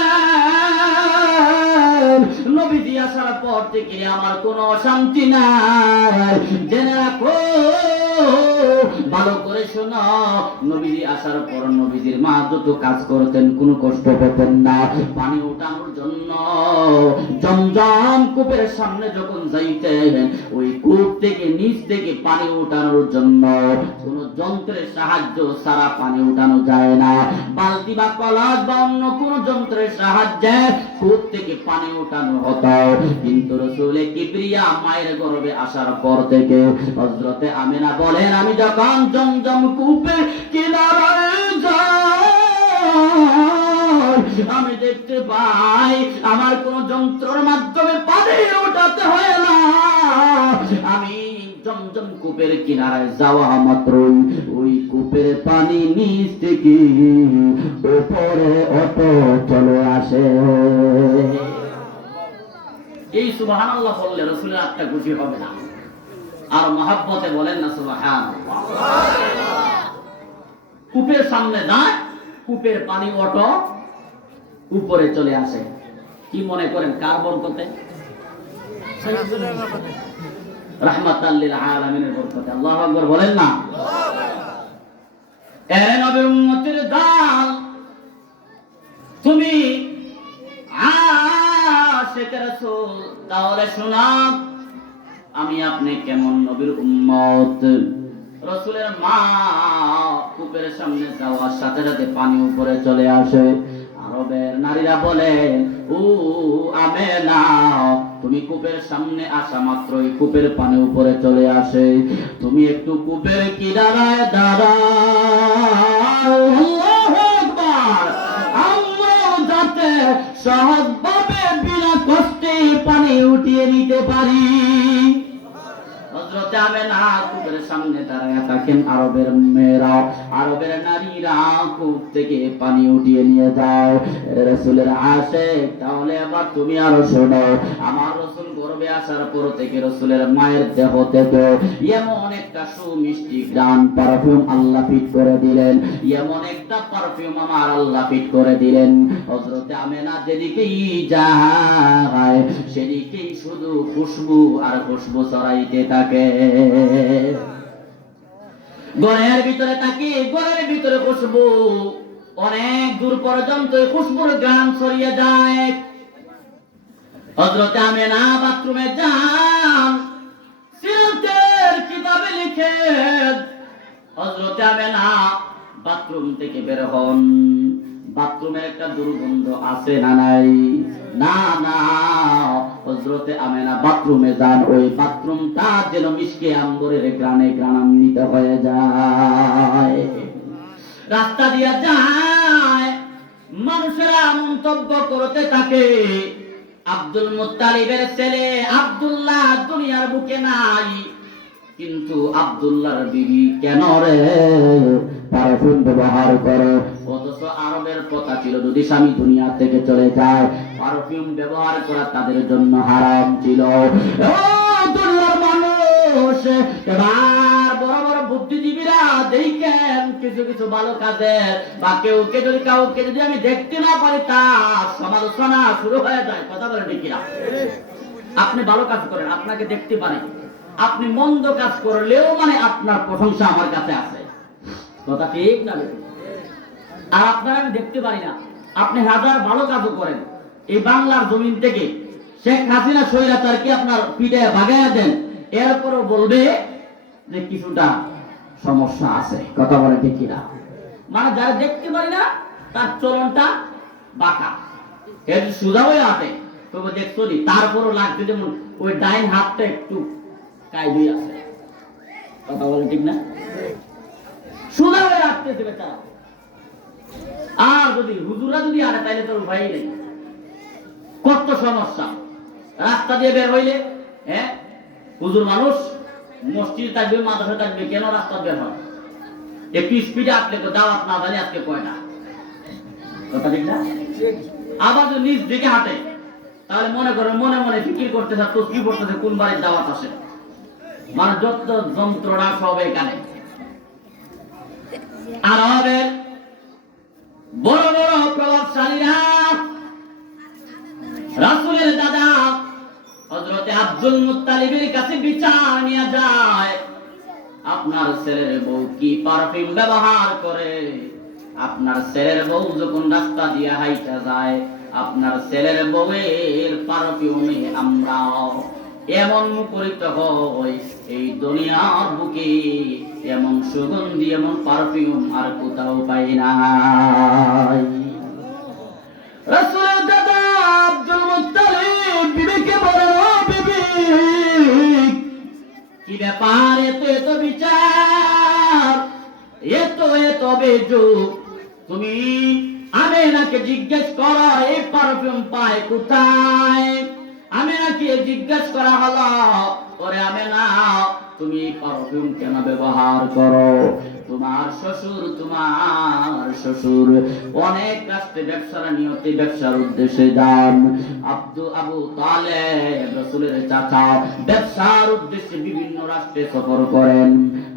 নবীজি আসার পর থেকে আমার কোনো অশান্তি নাই। জেনে রাখো, ভালো করে শোনো, নবীজি আসার পর নবীজির মা যত কাজ করতেন কোনো কষ্ট পেতেন না। পানি উঠানোর জন্য জমজম কূপের সামনে যখন যাইতেন, ওই কূপ থেকে নিচ থেকে পানি উঠানোর জন্য কোনো যন্ত্রের সাহায্য ছাড়া পানি উঠানো যায় না। বালতি বা কলস বা অন্য কোনো যন্ত্রের সাহায্যে কূপ থেকে পানি উঠানো হতো। কিন্তু রাসূলে কিবরিয়া মায়ের গর্ভে আসার পর থেকে হযরতে আমেনা বলেন, আমি যখন জমজম কূপের কিনারায় যাই, আমি দেখতে পাই আমার কোন যন্ত্রের মাধ্যমে পানি উঠাতে হয় না। আমি জমজম কূপের কিনারায় যাওয়া মাত্রই ওই কূপের পানি নিচ থেকে উপরে অটো চলে আসে। এই সুবহানাল্লাহ বললে রাসূলের আত্মা খুশি হবে না? আর মহব্বতে বলেন না সুবহানাল্লাহ। কূপের সামনে যায়, কূপের পানি অটো উপরে চলে আসে। কি মনে করেন কার বরকতে? রাহমাতাল লিল আলামিনের বরকতে। আল্লাহু আকবার বলেন না? এ নবীর উম্মতের দল, তুমি আশিক রাসূল, তাহলে শোনো আমি আপনি কেমন নবীর উম্মত। রাসূলের মা কূপের সামনে যাওয়ার সাথে সাথে পানি উপরে চলে আসে। আরবের নারীরা বলে, ও আমেনা, তুমি কূপের সামনে আসা মাত্রই কূপের পানি উপরে চলে আসে। তুমি একটু কূপের কিনারায় দাঁড়াও, আল্লাহু আকবার, আল্লাহ যাতে সহজভাবে বিনা কষ্টে পানি উঠিয়ে নিতে পারি। হযরত আমেনা কূপের সামনে দাঁড়ায় থাকেন। আরবের মেয়েরা, আরবের নারীরা কূপ থেকে পানি উঠিয়ে নিয়ে যায়। রাসূলের আশিক, তাহলে আবার তুমি আরো শোনো, আমার রাসূল গর্ভে আসার পর থেকে রাসূলের মায়ের দেহ থেকে এমন একটা সুমিষ্টি গান পারফিউম আল্লাহ ফিট করে দিলেন, এমন একটা পারফিউম আমার আল্লাহ ফিট করে দিলেন। হযরত আমেনা যেদিকেই যায় সেদিকেই শুধু খুশবু আর খুশবু ছড়াইতে থাকে। ঘরের ভিতরে তাকে, ঘরের ভিতরে খুশবু, অনেক দূর পর্যন্ত খুশবুর গান ছড়িয়ে যায়। হযরত আমেনা বাথরুমে যান, সিরাতের কিতাবে লিখে হযরত আমেনা বাথরুম থেকে বের হন। বাথরুমের একটা দুর্গন্ধ আছে না নাই? না না, হযরতে আমেনা বাথরুমে যান, ওই বাথরুমটা যেন মিশকে আম্বরের গ্রানে গ্রানান্বিত হয়ে যায়। রাস্তা দিয়ে যায়, মানুষেরা মন্তব্য করতে থাকে, আব্দুল মুত্তালিবের ছেলে আব্দুল্লাহ দুনিয়ার বুকে নাই, কিন্তু আব্দুল্লাহর বিবি কেন রে পারফিউম ব্যবহার করে? অথচ আরবের কথা ছিল যদি স্বামী দুনিয়া থেকে চলে যায় পারফিউম ব্যবহার করা তাদের জন্য হারাম ছিল। দুনিয়ার মানুষ এবার বড় বড় বুদ্ধিজীবীরা দেখেন কিছু কিছু ভালো কাজের বা কাউকে যদি আমি দেখতে না পারি তার সমালোচনা শুরু হয়ে যায়। কথা বলেন ঠিক কিনা? আপনি ভালো কাজ করেন, আপনাকে দেখতে পারি, আপনি মন্দ কাজ করলেও মানে আপনার প্রশংসা আমার কাছে আছে। কথা ঠিক না? আর আপনারা আমি দেখতে পারি না, আপনি হাজার ভালো কাজও করেন, এই বাংলার জমিন থেকে শেখ হাসিনা স্বৈরাচারকে আপনার পিঠে ভাগাইয়া দেন, এরপরও বলবে যে কিছুটা সমস্যা আছে। কথা বলে ঠিক কিনা? মানে যারা দেখতে পারি না তার চলনটা বাঁকা, এর সোজা হয়ে হাঁটে, তবু দেখছো নি তারপরও লাগছে যেমন ওই ডাইন হাতটা একটু কায়দুই আছে। কথা বলে ঠিক না? সোজা হয়ে হাঁটতেছে বেচারা। আর যদি হুজুরা যদি আনে তাইলে তোর উপায় নেই, কত সমস্যা। রাস্তা দিয়ে বের হইলে হ্যাঁ হুজুর মানুষ মসজিদ থাকবে মাদ্রাসা থাকবে, কেন রাস্তা বের হয়? একটু স্পিডে আসলে তো দাওয়াত না জানি আজকে কয়টা। কথা ঠিক না? আবার যদি নিজ দিকে হাঁটে তাহলে মনে করেন মনে মনে ফিকির করতেছে, তসবিহ করতেছে কোন বাড়ির দাওয়াত আসে। মানে যত যন্ত্রণা সব এখানে। আরবের বড় বড় প্রভাবশালীরা রাসূলের দাদা হযরতে আব্দুল মুত্তালিবের কাছে বিচার নিয়ে যায়, আপনার ছেলের বউ কি পারফিউম ব্যবহার করে? আপনার ছেলের বউ যখন রাস্তা দিয়ে হাইটা যায়, আপনার ছেলের বউয়ের পারফিউমে আমরা এমন মুখরিত হই, এই দুনিয়ার বুকে এমন সুগন্ধি এমন পারফিউম আর কোথাও পাই নাই। রাসূলের দাদা আব্দুল মুত্তালিব বিবিকে বলে, ও বিবি কি ব্যাপার, এত এত বিচার, এত বেজুক, তুমি আমেনাকে জিজ্ঞেস করো এই পারফিউম পায় কোথায়? আমেনাকে জিজ্ঞেস করা হলো, ওরে আমেনা তুমি এই পারফিউম কেন ব্যবহার করো? তোমার শ্বশুর অনেক রাষ্ট্রে ব্যবসার নিয়তে ব্যবসার উদ্দেশ্যে যান। আবু তালেব রাসূলের চাচা ব্যবসার উদ্দেশ্যে বিভিন্ন রাষ্ট্রে সফর করেন।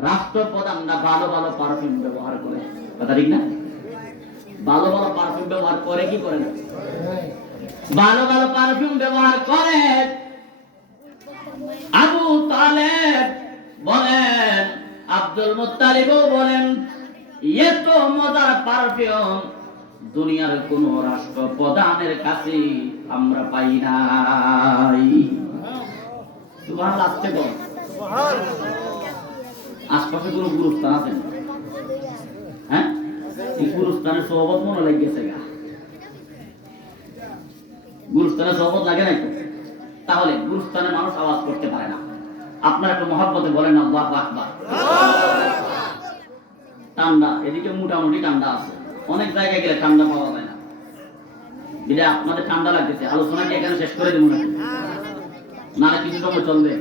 রাষ্ট্রপ্রধানরা ভালো ভালো পারফিউম ব্যবহার করে। কথা ঠিক না? ভালো ভালো পারফিউম ব্যবহার করে কি করে না? ভালো ভালো পারফিউম ব্যবহার করে। আবু তালেব বলেন, আব্দুল মুত্তালিবও বলেন, এত মজার পারফিউম দুনিয়ার কোন রাষ্ট্রপ্রধানের কাছে আমরা পাই নাই। সুবহানাল্লাহ। আসতে বল, আশপাশে কোন গুরুস্থান আছে? হ্যাঁ, এই গুরুস্থানের সহবত মনে লেগেছে গা। গুরুস্থানের সহবত লাগে নাই তো? তাহলে গুরুস্থানের মানুষ আওয়াজ করতে পারে না। আপনারা একটু মহব্বতে বলেন আল্লাহু আকবার। ঠান্ডা এদিকে মোটামুটি ঠান্ডা আছে, অনেক জায়গায় গেলে ঠান্ডা পাওয়া যায় না। বিদায় আপনাদের ঠান্ডা লাগতেছে, আলোচনা কি এখানে শেষ করে দেবো নাকি? নাহলে কিছু সময় চলবে?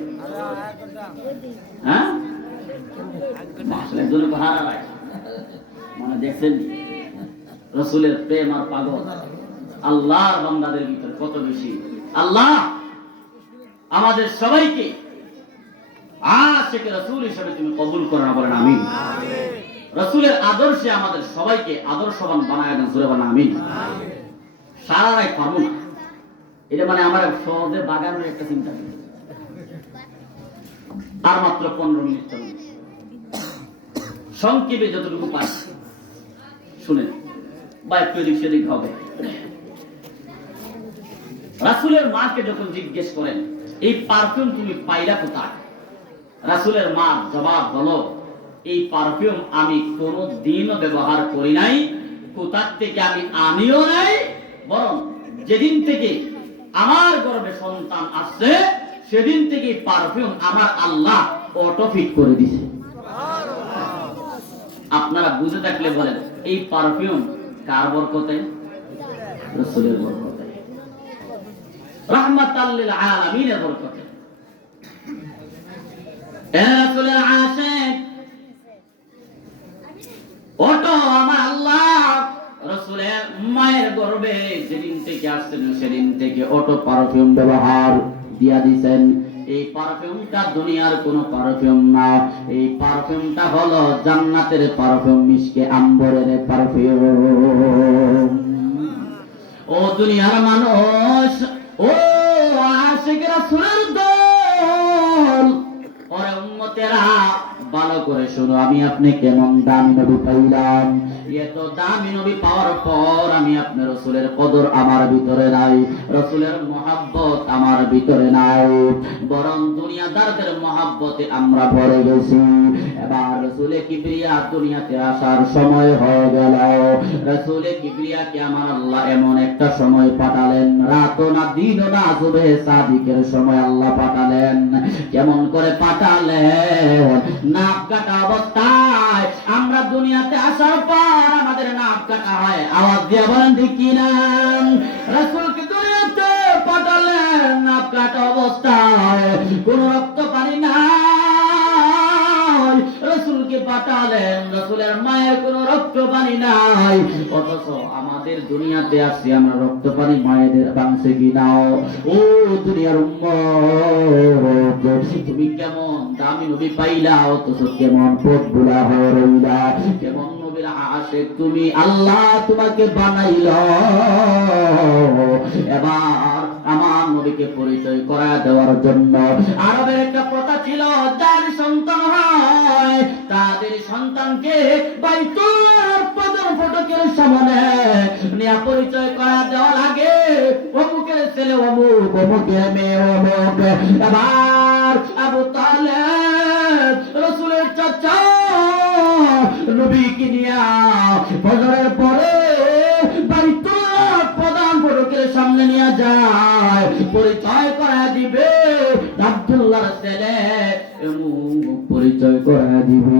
হ্যাঁ, একজনের পাহারা রায় মানে দেখছেন রাসূলের প্রেম আর পাগল আল্লাহর বান্দাদের ভিতরে কত বেশি। আল্লাহ আমাদের সবাইকে আশিক রাসূল হিসেবে তুমি কবুল করো না, বলেন আমিন। রাসূলের আদর্শে আমাদের সবাইকে আদর্শবান বানায় দেন, জোরে বলেন আমিন। সারা রাত পারবো না, এটা মানে আমার সহজে বাগানের একটা চিন্তা। আর মাত্র 15 মিনিট চলবে, সংক্ষেপে যতটুকু পাই শুনেন বা একটু এদিক সেদিক হবে। রাসূলের মাকে যখন জিজ্ঞেস করেন এই পারফিউম তুমি পাইলা কোথায়, রাসূলের মা জবাব হলো, এই পারফিউম আমি কোনদিনও ব্যবহার করি নাই, কোথা থেকে আমি আনিও নাই, বরং যেদিন থেকে আমার গর্ভে সন্তান আসছে সেদিন থেকে পারফিউম আমার আল্লাহ অটো ফিট করে দিয়েছে। আপনারা বুঝে থাকলে বলেন এই পারফিউম কার বরকতে? রাসূলের বরকতে, রাহমাতাল লিল আলামিনের বরকতে। এ রাসূলের আশিক, ওটো আমার আল্লাহ রাসূলের মায়ের গর্ভে যেদিন থেকে আসছেন সেদিন থেকে অটো পারফিউম ব্যবহার দিয়া দিবেন। এই পারফিউমটা দুনিয়ার কোন পারফিউম না, এই পারফিউমটা হলো জান্নাতের পারফিউম, মিশকে আম্বরের পারফিউম। ও দুনিয়ার মানুষ, ও আশিক রাসূলের দল, ওরে উম্মতেরা, ভালো করে শুনো, আমি আপনি কেমন দামি নবী পাইলাম। এত দামি নবী পাওয়ার পর আমি আপনার রাসূলের কদর আমার ভিতরে নাই, রাসূলের মহব্বত আমার ভিতরে নাই, বরং দুনিয়াদারদের মহব্বতে আমরা ভরে গেছি। এবার রাসূলে কিবরিয়া দুনিয়াতে আসার সময় হয়ে গেল। রাসূলে কিবরিয়াকে আমার আল্লাহ এমন একটা সময় পাঠালেন, রাতও না দিনও না, সুবহে সাদিকের সময় আল্লাহ পাঠালেন। কেমন করে পাঠালেন? নাক কাটা অবস্থায়। আমরা দুনিয়াতে আসার পর আমাদের নাক কাটা হয়, আওয়াজ দিয়ে বলেন ঠিক কিনা? রাসূলকে দুনিয়াতে পাঠালেন নাক কাটা অবস্থায়, কোন রক্ত পানি নাই। রাসূলকে পাঠালেন, রাসূলের মায়ের কোনো রক্ত পানি নাই, অথচ আমাদের দুনিয়াতে আসছি আমরা রক্ত পানি মায়েদের বাংশে কিনাও। ও দুনিয়ার উম্মত, তুমি কেমন দামি নবী পাইলা, অথচ কেমন পথভুলা হয়ে রইলা, কেমন নবীর আশিক তুমি, আল্লাহ তোমাকে বানাইল। এবার আমার নবীকে পরিচয় করায় দেওয়ার জন্য আরবের একটা প্রথা ছিল, যার সন্তান হয় তাদের সন্তানকে বাইতুল প্রধান ফটকের সামনে নিয়ে পরিচয় করা দেওয়া লাগে। অমুকের ছেলে অমুক, অমুকের মেয়ে অমুক। এবার আবু তালেব রাসূলের চাচা নবীকে নিয়ে ফজরের পরে বাইতুল প্রধান ফটকের সামনে নিয়ে যায়, পরিচয় করা দিবে আব্দুল্লাহর ছেলে এমুক, পরিচয় করা দিবে।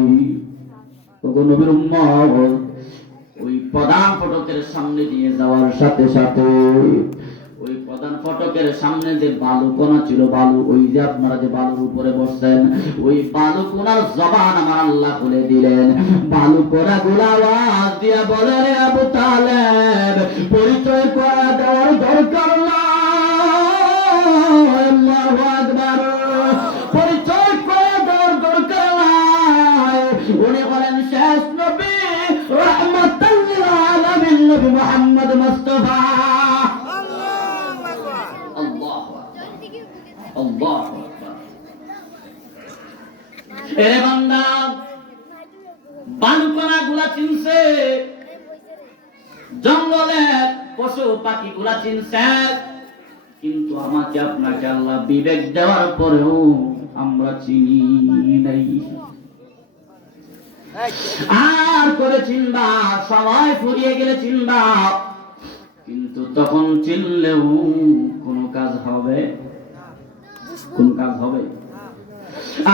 ওগো নবীর উম্মত, ওই প্রধান ফটকের সামনে দিয়ে যাওয়ার সাথে সাথে ওই প্রধান ফটকের সামনে যে বালু কোনা ছিল, বালু, ওই যে আপনারা যে বালুর উপরে বসছেন, ওই বালু কোনার জবান আমার আল্লাহ খুলে দিলেন। বালু কোনা গুলা আওয়াজ দিয়া বলে, রে আবু তালেব, পরিচয় করা দেওয়ার দরকার নাই, আল্লাহু আকবার, পরিচয় করা দেওয়ার দরকার নাই। উনি বলেন শেষ নবী রাহমাতাল লিল আলামিন নবী মুহাম্মদ মুস্তাফা। বালুকণা গুলা চিনছে, জঙ্গলের পশু পাখি গুলা চিনছে, কিন্তু আমাকে আপনাকে আল্লাহ বিবেক দেওয়ার পরেও আমরা চিনি নাই। আর করে চিনবা, সবাই ফুরিয়ে গেলে চিনবা, কিন্তু তখন চিনলেও কোন কাজ হবে? কোন কাজ হবে?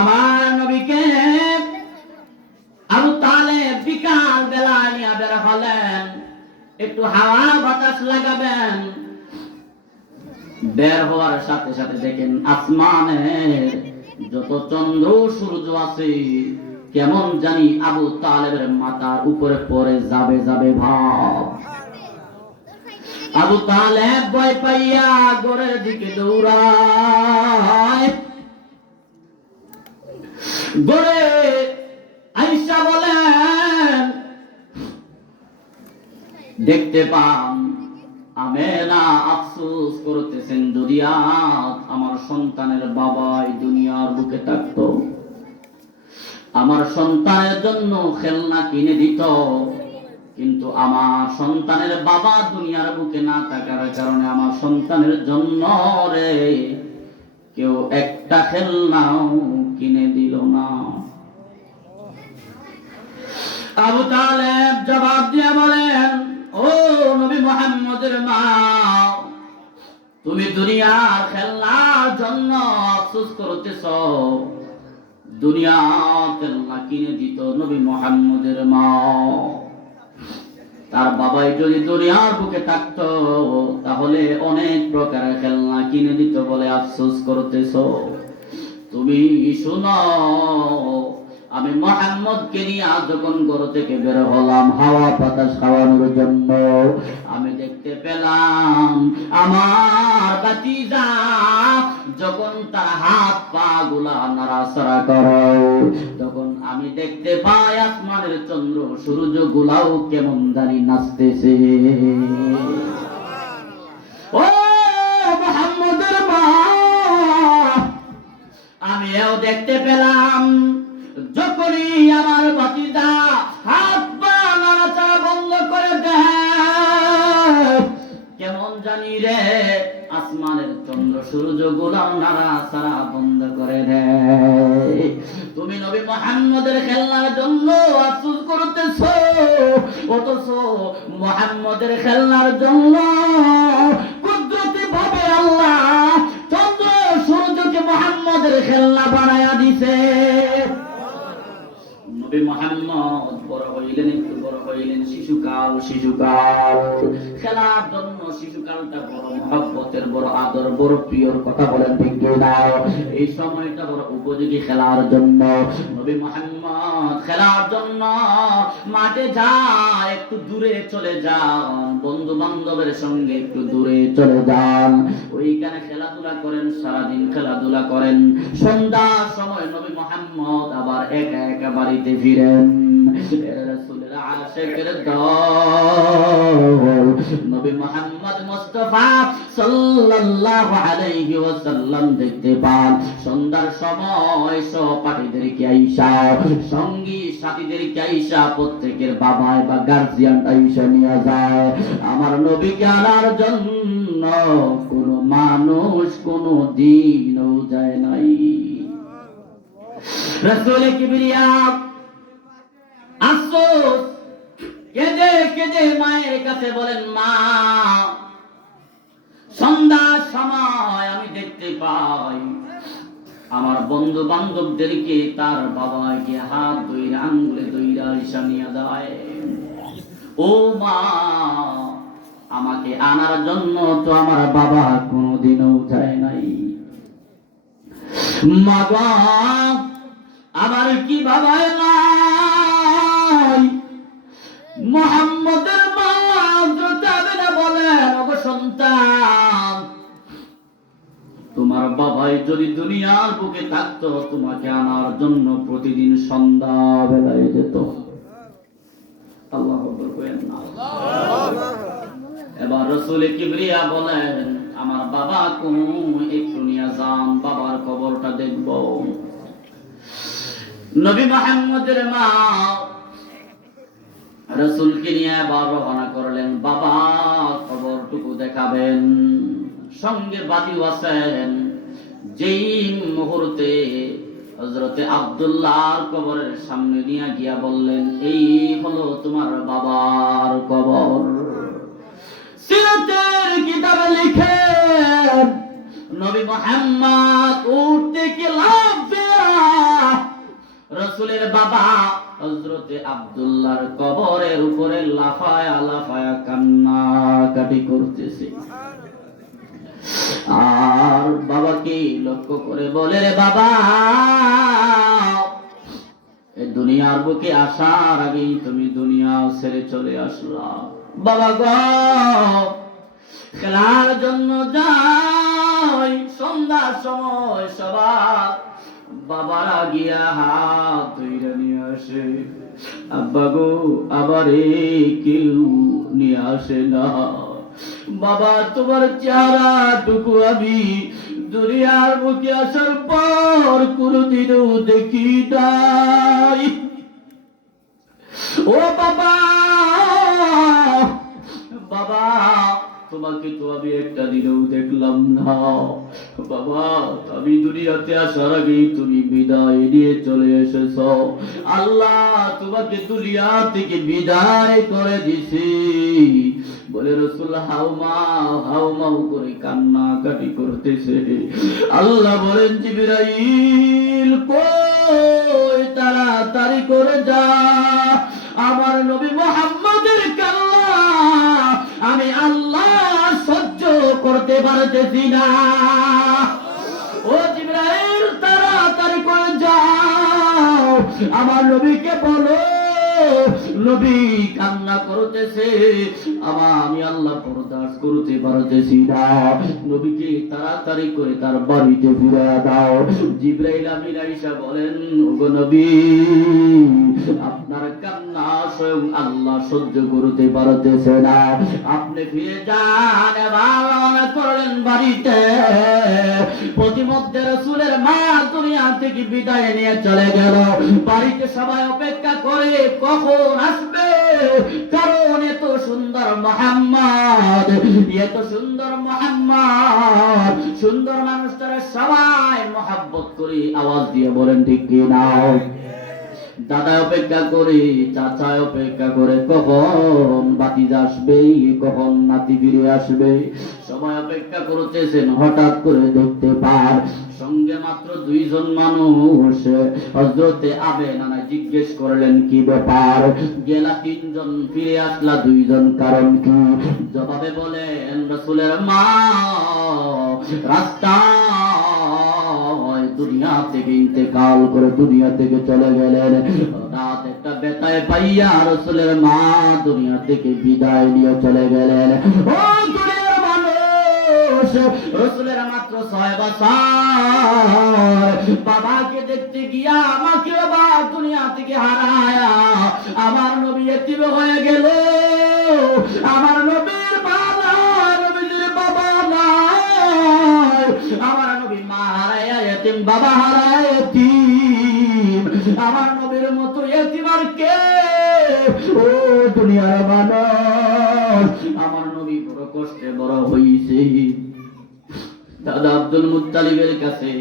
আমার নবীকে আবু তালেব বিকাল বেলা নিয়ে বের হলেন, একটু হাওয়া বাতাস লাগাবেন। বের হওয়ার সাথে সাথে দেখেন আসমানের যত চন্দ্র সূর্য আছে কেমন জানি আবু তালেবের মাথার উপরে পড়ে যাবে যাবে ভাব। আবু তালেব ভয় পাইয়া ঘরের দিকে দৌড়ায়। ঘরে আয়েশা বলেন, দেখতে পান আমেনা আফসোস করতেছেন, যদি আমার সন্তানের বাবাই দুনিয়ার বুকে থাকতো, আমার সন্তানের জন্য খেলনা কিনে দিত, কিন্তু আমার সন্তানের বাবা দুনিয়ার বুকে না থাকার কারণে আমার সন্তানের জন্য রে কেউ একটা খেলনাও কিনে দিল না। আবু তালেব জবাব দিয়ে বলেন, ও নবী মুহাম্মদের মা, তুমি দুনিয়ার খেলনার জন্য আফসোস করতেছ, দুনিয়ার খেলনা কিনে দিত নবী মুহাম্মদের মা। তার বাবাই যদি দুনিয়ার বুকে থাকতো তাহলে অনেক প্রকারের খেলনা কিনে দিত বলে আফসোস করতেছ। তুমি শুনো, আমি মুহাম্মদকে নিয়ে যখন ঘর থেকে বের হলাম হাওয়া বাতাস খাওয়ানোর জন্য, আমি দেখতে পেলাম আমার ভাতিজা যখন তার হাত পা গুলা নাড়াচাড়া করে, তখন আমি দেখতে পাই আসমানের চন্দ্র সূর্য গুলাও কেমন জানি নাচতেছে। ও মুহাম্মদের মা, আমিও দেখতে পেলাম যখন তখনই আমার ভাতিজা হাত পা নাড়াচাড়া বন্ধ করে দেয়। কেমন জানি রে আসমানের চন্দ্র সূর্য গুলো নাড়াচাড়া বন্ধ করে দেয়। তুমি নবী মুহাম্মদের খেলনার জন্য আফসোস করতেছো, অথচ মুহাম্মদের খেলনার জন্য কুদরতি ভাবে আল্লাহ চন্দ্র সূর্যকে মুহাম্মদের খেলনা বানায়া দিছে। নবী মুহাম্মদ বড় হইলেন, একটু বড় হইলেন, শিশুকাল খেলার জন্য শিশুকালটা বড় মহব্বতের, বড় আদর, বড় প্রিয়র কথা বলেন ঠিক না? এই সময়টা বড় উপযোগী খেলার জন্য। নবী মুহাম্মদ খেলার জন্য মাঠে যায়, একটু দূরে চলে যান, বন্ধু বান্ধবের সঙ্গে একটু দূরে চলে যান, ওইখানে খেলাধুলা করেন, সারাদিন খেলাধুলা করেন। সন্ধ্যার সময় নবী মুহাম্মদ আবার একা একা বাড়িতে ফিরেন। রাসূলের আশিকের দল নবী মুহাম্মদ মুস্তাফা সাল্লাল্লাহু আলাইহি ওয়াসাল্লাম দেখতে পান সন্ধ্যার সময় সহপাঠীদেরকে আয়েশা, সঙ্গী সাথীদেরকে আয়েশা, প্রত্যেকের বাবা বা গার্জিয়ান আয়েশা নিয়ে যায়। আমার নবীকে আনার জন্য কোন মানুষ কোনো দিনও যায় নাই। রাসূল কিবরিয়া আফসোস কেঁদে কেঁদে মায়ের কাছে বলেন, মা সন্ধ্যার সময় আমি দেখতে পাই আমার বন্ধু বান্ধবদেরকে তার বাবা গিয়ে হাত ধইরা আঙ্গুলে ধইরা আয়েশা নিয়ে যায়। ও মা, আমাকে আনার জন্য তো আমার বাবা কোনোদিনও যায় নাই। মা গো, আমার কি বাবা নাই? মুহাম্মদের মা হযরত আমিনা বলেন, ওগো সন্তান, তোমার বাবাই যদি দুনিয়ার বুকে থাকতো তোমাকে আনার জন্য প্রতিদিন সন্ধ্যা বেলায় যেত। আল্লাহু আকবার কইেন না। এবার রাসূল কিবরিয়া বলেন, আমার বাবা কোন, একটু নিয়ে যান, বাবার কবরটা দেখব। নবী মুহাম্মদের মা রাসূলকে নিয়ে আবার রওনা করলেন, বাবা কবরটুকু দেখাবেন। সঙ্গে বাদীও আছেন। যেই মুহূর্তে হযরতে আব্দুল্লাহর কবরের সামনে নিয়ে গিয়া বললেন, এই হলো তোমার বাবার কবর। সিরাতের কিতাবে লিখে নবী মুহাম্মদ উঠ থেকে লাফ দিয়া রাসূলের বাবা হযরতে আব্দুল্লাহর কবরের উপরে লাফায়া লাফায়া কান্নাকাটি করতেছে। আর বাবাকে লক্ষ্য করে বলে, রে বাবা, এই দুনিয়ার বুকে আসার আগেই তুমি দুনিয়া ছেড়ে চলে আসলা। বাবা গো, খেলার জন্য যাই, সন্ধ্যার সময় সবার বাবারা গিয়া হাত ধইরা নিয়ে আসে। আব্বা গো, আবারে কেউ নিয়ে আসে না। বাবা, তোমার চেহারাটুকু আমি দুনিয়ার বুকে আসার পর কোনদিনও দেখি নাই। ও বাবা, বাবা, তোমাকে তো আমি একটা দিনও দেখলাম না। বাবা, আমি দুনিয়াতে আসার আগেই তুমি বিদায় নিয়ে চলে এসেছ। আল্লাহ তোমাকে দুনিয়া থেকে বিদায় করে দিছি বলে রাসূল হাউমাউ করে কান্নাকাটি করতেছে। আল্লাহ বলেন, জিবরাইল কই, তাড়াতাড়ি করে যা, আমার নবী মুহাম্মদের কান্না আমি আল্লাহ সহ্য করতে পারতেছি না। ও জিবরাইল, তাড়াতাড়ি করে যাও, আমার নবীকে বলো নবী কান্না করতেছে, আমি আল্লাহ বরদাস্ত করতে পারতেছি না, নবীকে তাড়াতাড়ি করে তার বাড়িতে ফিরে দাও। জিবরাইল আমিন আয়েশা বলেন, ওগো নবী, আপনার কান্না স্বয়ং আল্লাহ সহ্য করতে পারতেছে না, আপনি ফিরে যান। রওনা করলেন বাড়িতে। প্রতিমধ্যে রাসূলের মা দুনিয়া থেকে বিদায় নিয়ে চলে গেল। বাড়িতে সবাই অপেক্ষা করে কখন আসবে, কারণ এত সুন্দর মুহাম্মদ, এত সুন্দর মুহাম্মদ, সুন্দর মানুষটারে সবাই মহব্বত করে আওয়াজ দিয়ে বলেন ঠিক কি না? দাদা অপেক্ষা করে, চাচা অপেক্ষা করে কখন ভাতিজা আসবে, কখন নাতি ফিরে আসবে, সবাই অপেক্ষা করতেছেন। হঠাৎ করে দেখতে পান সঙ্গে মাত্র দুইজন মানুষ। হযরতে আবে নানা জিজ্ঞেস করলেন, কি ব্যাপার, গেলা তিনজন ফিরে আসলা দুইজন, কারণ কি? জবাবে বলেন, রাসূলের মা রাস্তা দুনিয়া থেকে ইন্তেকাল করে দুনিয়া থেকে চলে গেলেন। রাত একটা বেতায় পাইয়া রাসূলের মা দুনিয়া থেকে বিদায় নিয়ে চলে গেলেন। ও দুনিয়ার মানুষ, রাসূলের মাত্র 6 বছর, বাবাকে দেখতে গিয়া আমাকে বাবা দুনিয়া থেকে হারায়া আমার নবী এতিম হয়ে গেল। আমার নবীর মা নাই, নবীর বাবা নাই, আমার নবী মা হারায়া এতিম, বাবা হারায়া এতিম, আমার নবীর মতো এতিম আর কে? ও দুনিয়ার মানুষ, আমার নবী বড় কষ্টে বড় হইছে। দাদা আব্দুল মুত্তালিবের কাছে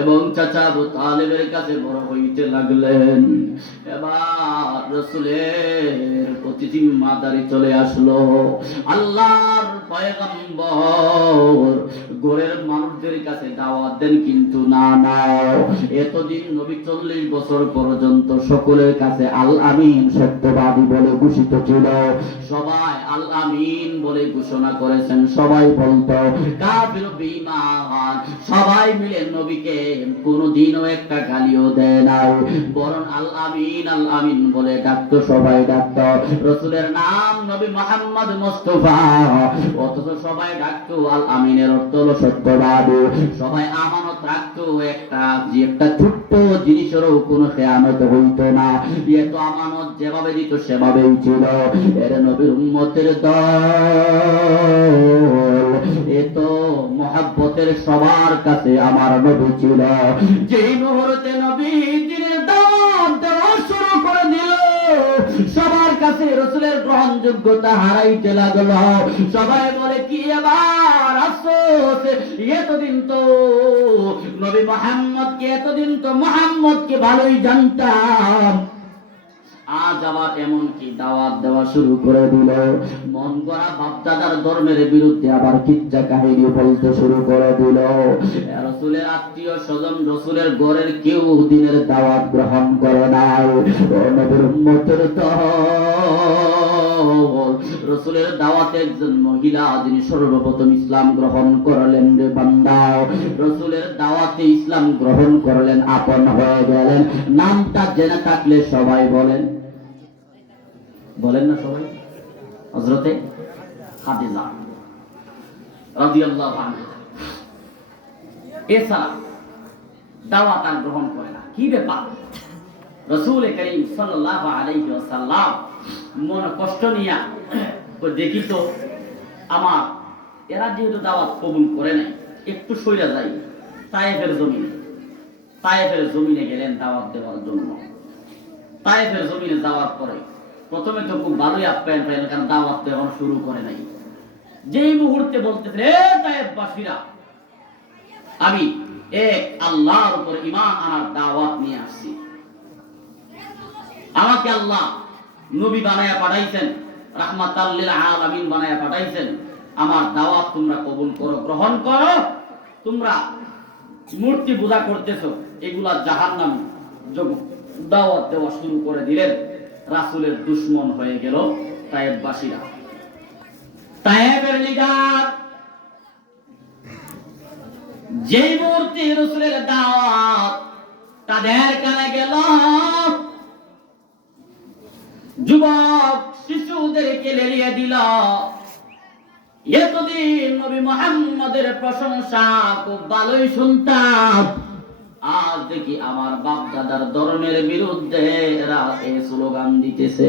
এবং চাচা আবু তালেবের কাছে বড় হইতে লাগলেন। এবার রাসূলের প্রতি জিম্মাদারি চলে আসলো। আল্লাহর পয়গম্বর গোরের মানুষদের কাছে দাওয়াত দেন, কিন্তু না না, এতদিন নবী 40 বছর পর্যন্ত সকলের কাছে আল আমিন সত্যবাদী বলে ঘোষিত ছিল। সবাই আল আমিন বলে ঘোষণা করেছেন। সবাই বলতো কাফির বেঈমান, সবাই মিলে নবীকে কোনদিনও একটা গালিও দেয় না, বরং আল আমিন বলে ডাকতো। সবাই ডাকতো রাসূলের নাম নবী মুহাম্মদ মুস্তাফা, অথচ সবাই ডাকতো আল আমিনের অর্থ হলো সত্যবাদী। সবাই আমানত রাখতো, একটা ছোট্ট জিনিসেরও কোনো খেয়ানত হইতো না। এত আমানত যেভাবে দিত সেভাবেই ছিল। এর নবীর উম্মতের দল, এত মহব্বতের সবার কাছে আমার নবী ছিল। যেই মুহূর্তে নবী দিনের দাওয়াত দেওয়া শুরু করে দিল, সবার কাছে রাসূলের গ্রহণযোগ্যতা হারাইতে লাগলো। সবাই বলে, কি এবার আফসোস, এতদিন তো নবী মুহাম্মদকে ভালোই জানতাম, আজ আবার এমন কি দাওয়াত দেওয়া শুরু করে দিল। মন গড়া বাপদাদার ধর্মের বিরুদ্ধে আবার কিচ্ছা কাহিনী বলতে শুরু করে দিল। রাসূলের আত্মীয় স্বজন, রাসূলের ঘরের কেউ দিনের দাওয়াত গ্রহণ করে নাই। নবীর উম্মতের দল, রাসূলের দাওয়াতে একজন মহিলা যিনি সর্বপ্রথম ইসলাম গ্রহণ করলেন রে বান্দা, রাসূলের দাওয়াতে ইসলাম গ্রহণ করলেন, আপন হয়ে গেলেন। নামটা জেনে থাকলে সবাই বলেন না সবাই? হযরতে খাদিজা রাদিয়াল্লাহু আনহা। এছাড়া দাওয়াত আর গ্রহণ করে না। কি ব্যাপার? রাসূল করিম সাল্লাল্লাহু আলাইহি ওয়াসাল্লাম মন কষ্ট নিয়া দেখি তো আমার এরা যেহেতু দাওয়াত কবুল করে নাই, একটু সইরা যাই তায়েফের জমিনে গেলেন দাওয়াত দেওয়ার জন্য। তায়েফের জমিনে যাওয়ার পরে প্রথমে তো খুব ভালোই আপ্যায়ন পাইলেন, কারণ দাওয়াত দেওয়া শুরু করে নাই। যেই মুহূর্তে বলতেছে, এ তায়েফবাসীরা, আমি এক আল্লাহর উপর ঈমান আনার দাওয়াত নিয়ে আসছি, আমাকে আল্লাহ নবী বানায়া পাঠাইছেন, রাহমাতাল লিল আলামিন বানায়া পাঠাইছেন, আমার দাওয়াত তোমরা কবুল করো, গ্রহণ করো। তোমরা মূর্তি পূজা করতেছো, এগুলা জাহান্নামী। দাওয়াত দেওয়া শুরু করে দিলেন। রাসূলের দুশমন হয়ে গেল তায়েফবাসীরা। তায়েফের লিডার যেই মুহূর্তে রাসূলের দাওয়াত তাদের কানে গেল, যুবক শিশুদেরকে লেলিয়ে দিল। এতদিন নবী মুহাম্মদের প্রশংসা খুব ভালোই শুনতাম, আজ দেখি আমার বাপ দাদার ধর্মের বিরুদ্ধে এরা এই স্লোগান দিতেছে।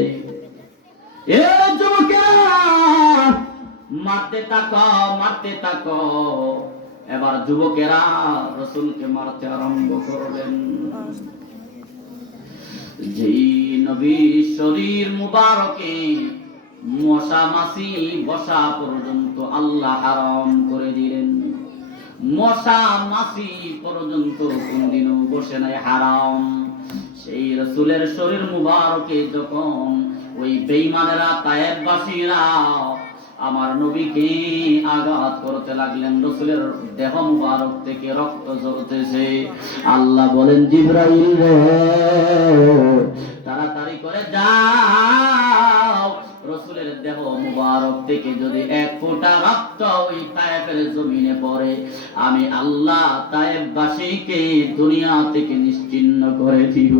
এ যুবকেরা মারতে থাকো, মারতে থাকো। এবার যুবকেরা রাসূলকে মারতে আরম্ভ করলেন। যেই নবীর শরীর মুবারকে মশা মাছি বসা পর্যন্ত আল্লাহ হারাম করে দিলেন। মশা মাছি পর্যন্ত কোনদিনও বসে নাই, হারাম। সেই রাসূলের শরীর মুবারকে যখন ওই বেঈমানেরা তায়েফবাসীরা আমার নবীকে আঘাত করতে লাগলেন, রাসূলের দেহ মুবারক থেকে রক্ত ঝরতেছে। আল্লাহ বলেন, জিবরাইল রে তাড়াতাড়ি করে যাও, রাসূলের দেহ মুবারক থেকে যদি এক ফোঁটা রক্ত ওই তায়েফের জমিনে পড়ে, আমি আল্লাহ তায়েফবাসীকে দুনিয়া থেকে নিশ্চিহ্ন করে দিব।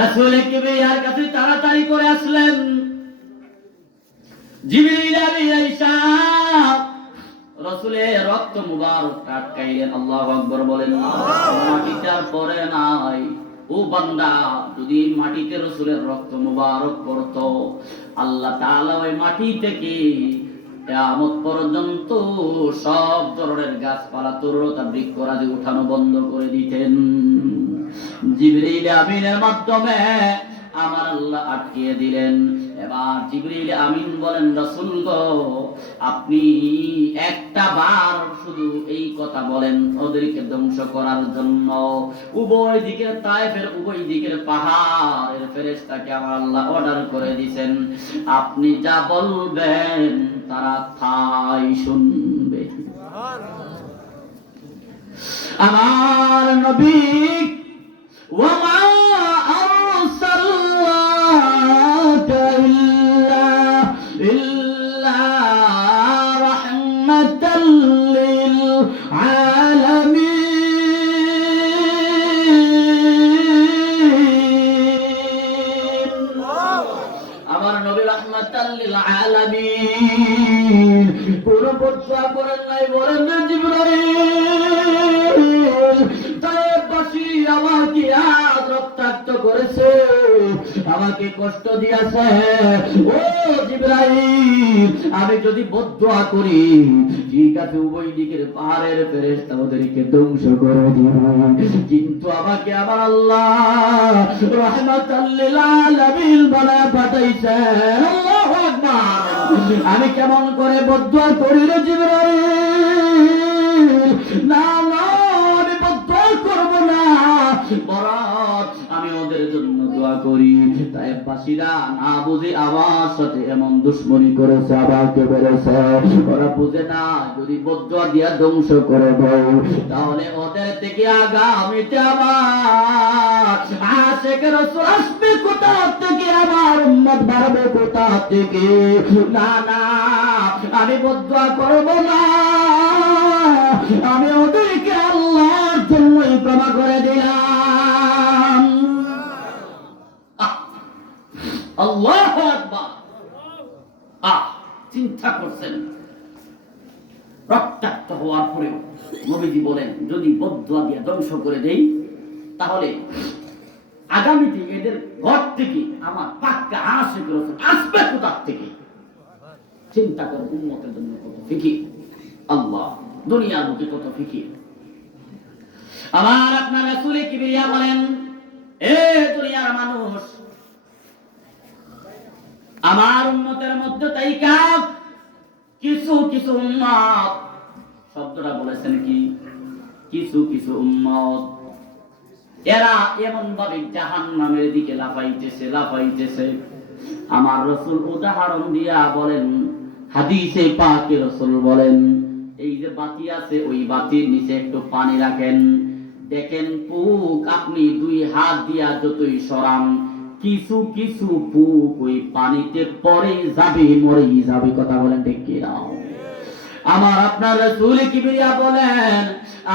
রাসূল কিবরিয়ার কাছে তাড়াতাড়ি করে আসলেন। জিবরিল আলাইহিস সালাম রাসূলের রক্ত মুবারক আটকাইলেন। আল্লাহু আকবার বলেন। মাটিতে আর পড়ে নাই। ও বান্দা, যদি মাটিতে রাসূলের রক্ত মুবারক পড়তো, আল্লাহ তাআলা ওই মাটি থেকে কিয়ামত পর্যন্ত সব ধরনের গাছপালা তরুলতা বৃক্ষরাজি উঠানো বন্ধ করে দিতেন। জিবরিল আমিনের মাধ্যমে আমার আল্লাহ আটকিয়ে দিলেন। এবার জিবরিল আমিন বলেন, রাসূল গো, আপনি একটা বার শুধু এই কথা বলেন ওদেরকে ধ্বংস করার জন্য। উভয় দিকের তায়েফের উভয় দিকের পাহাড়ের ফেরেশতাকে আমার আল্লাহ অর্ডার করে দিয়েছেন, আপনি যা বলবেন তারা তাই শুনবে। আমার নবী ওয়ামা আরসালনাকা ইল্লা রাহমাতাল লিল আলামিন। আমার নবী রাহমাতাল লিল আলামিন। পুরো বদয়া করেন নাই, বলেন না জিবরাইল তায়েফবাসী আমাকে আজ রক্তাক্ত করেছে, আমাকে কষ্ট দিয়েছে। ও জিবরাইল, আমি যদি বদয়া করি, ঠিক আছে, উভয় দিকের পাহাড়ের ফেরেশতা ওদেরকে ধ্বংস করে দিবে, কিন্তু আমাকে আমার আল্লাহ রাহমাতাল লিল আলামিন বানায় পাঠাইছেন। আল্লাহু আকবার। আমি কেমন করে বদয়া করি রে জিবরাইল? না না, আমি বদয়া করব না, বরং আমি ওদের জন্য দোয়া করি। তায়েফবাসীরা না বুঝে আমার সাথে এমন দুশমনি করেছে, আমাকে মেরেছে। ওরা বুঝে না যদি বদয়া দিয়া ধ্বংস করে দেয়, তাহলে ওদের থেকে আগামীতে আবার আশিক রাসূল আসবে কোথা থেকে, আমার উম্মত বাড়বে কোথা থেকে। না না, আমি বদয়া করব না, আমি ওদেরকে আল্লাহর জন্যই ক্ষমা করে দিলাম। আল্লাহু আকবার। চিন্তা করছেন, রক্তাক্ত হওয়ার পরেও নবীজি বলেন, যদি বদয়া দিয়ে ধ্বংস করে দেই, তাহলে আগামীতে এদের ঘর থেকে আমার পাক্কা আশিক রাসূল আসবে কোথা থেকে। চিন্তা করেন, উম্মতের জন্য কত ফিকির, আল্লাহ দুনিয়ার বুকে কত ফিকির। আমার আপনার রাসূল কিবরিয়া বলেন, এ দুনিয়ার মানুষ, আমার উম্মতের মধ্যে তাইকা কিছু কিছু উম্মত, শব্দটা বলেছেন কি, কিছু কিছু উম্মত, এরা এমন ভাবে জাহান্নামের দিকে লাফাইতেছে। আমার রাসূল উদাহরণ দিয়া বলেন, হাদিসে পাকে রাসূল বলেন, এই যে বাতি আছে, ওই বাতির নিচে একটু পানি রাখেন, দেখেন পুক আপনি দুই হাত দিয়া যতই সরান, কিছু কিছু পুক ওই পানিতে পড়ে যাবে, মরে যাবে। কথা বলেন ঠিক কি না? আমার আপনার রাসূল কিবরিয়া বলেন,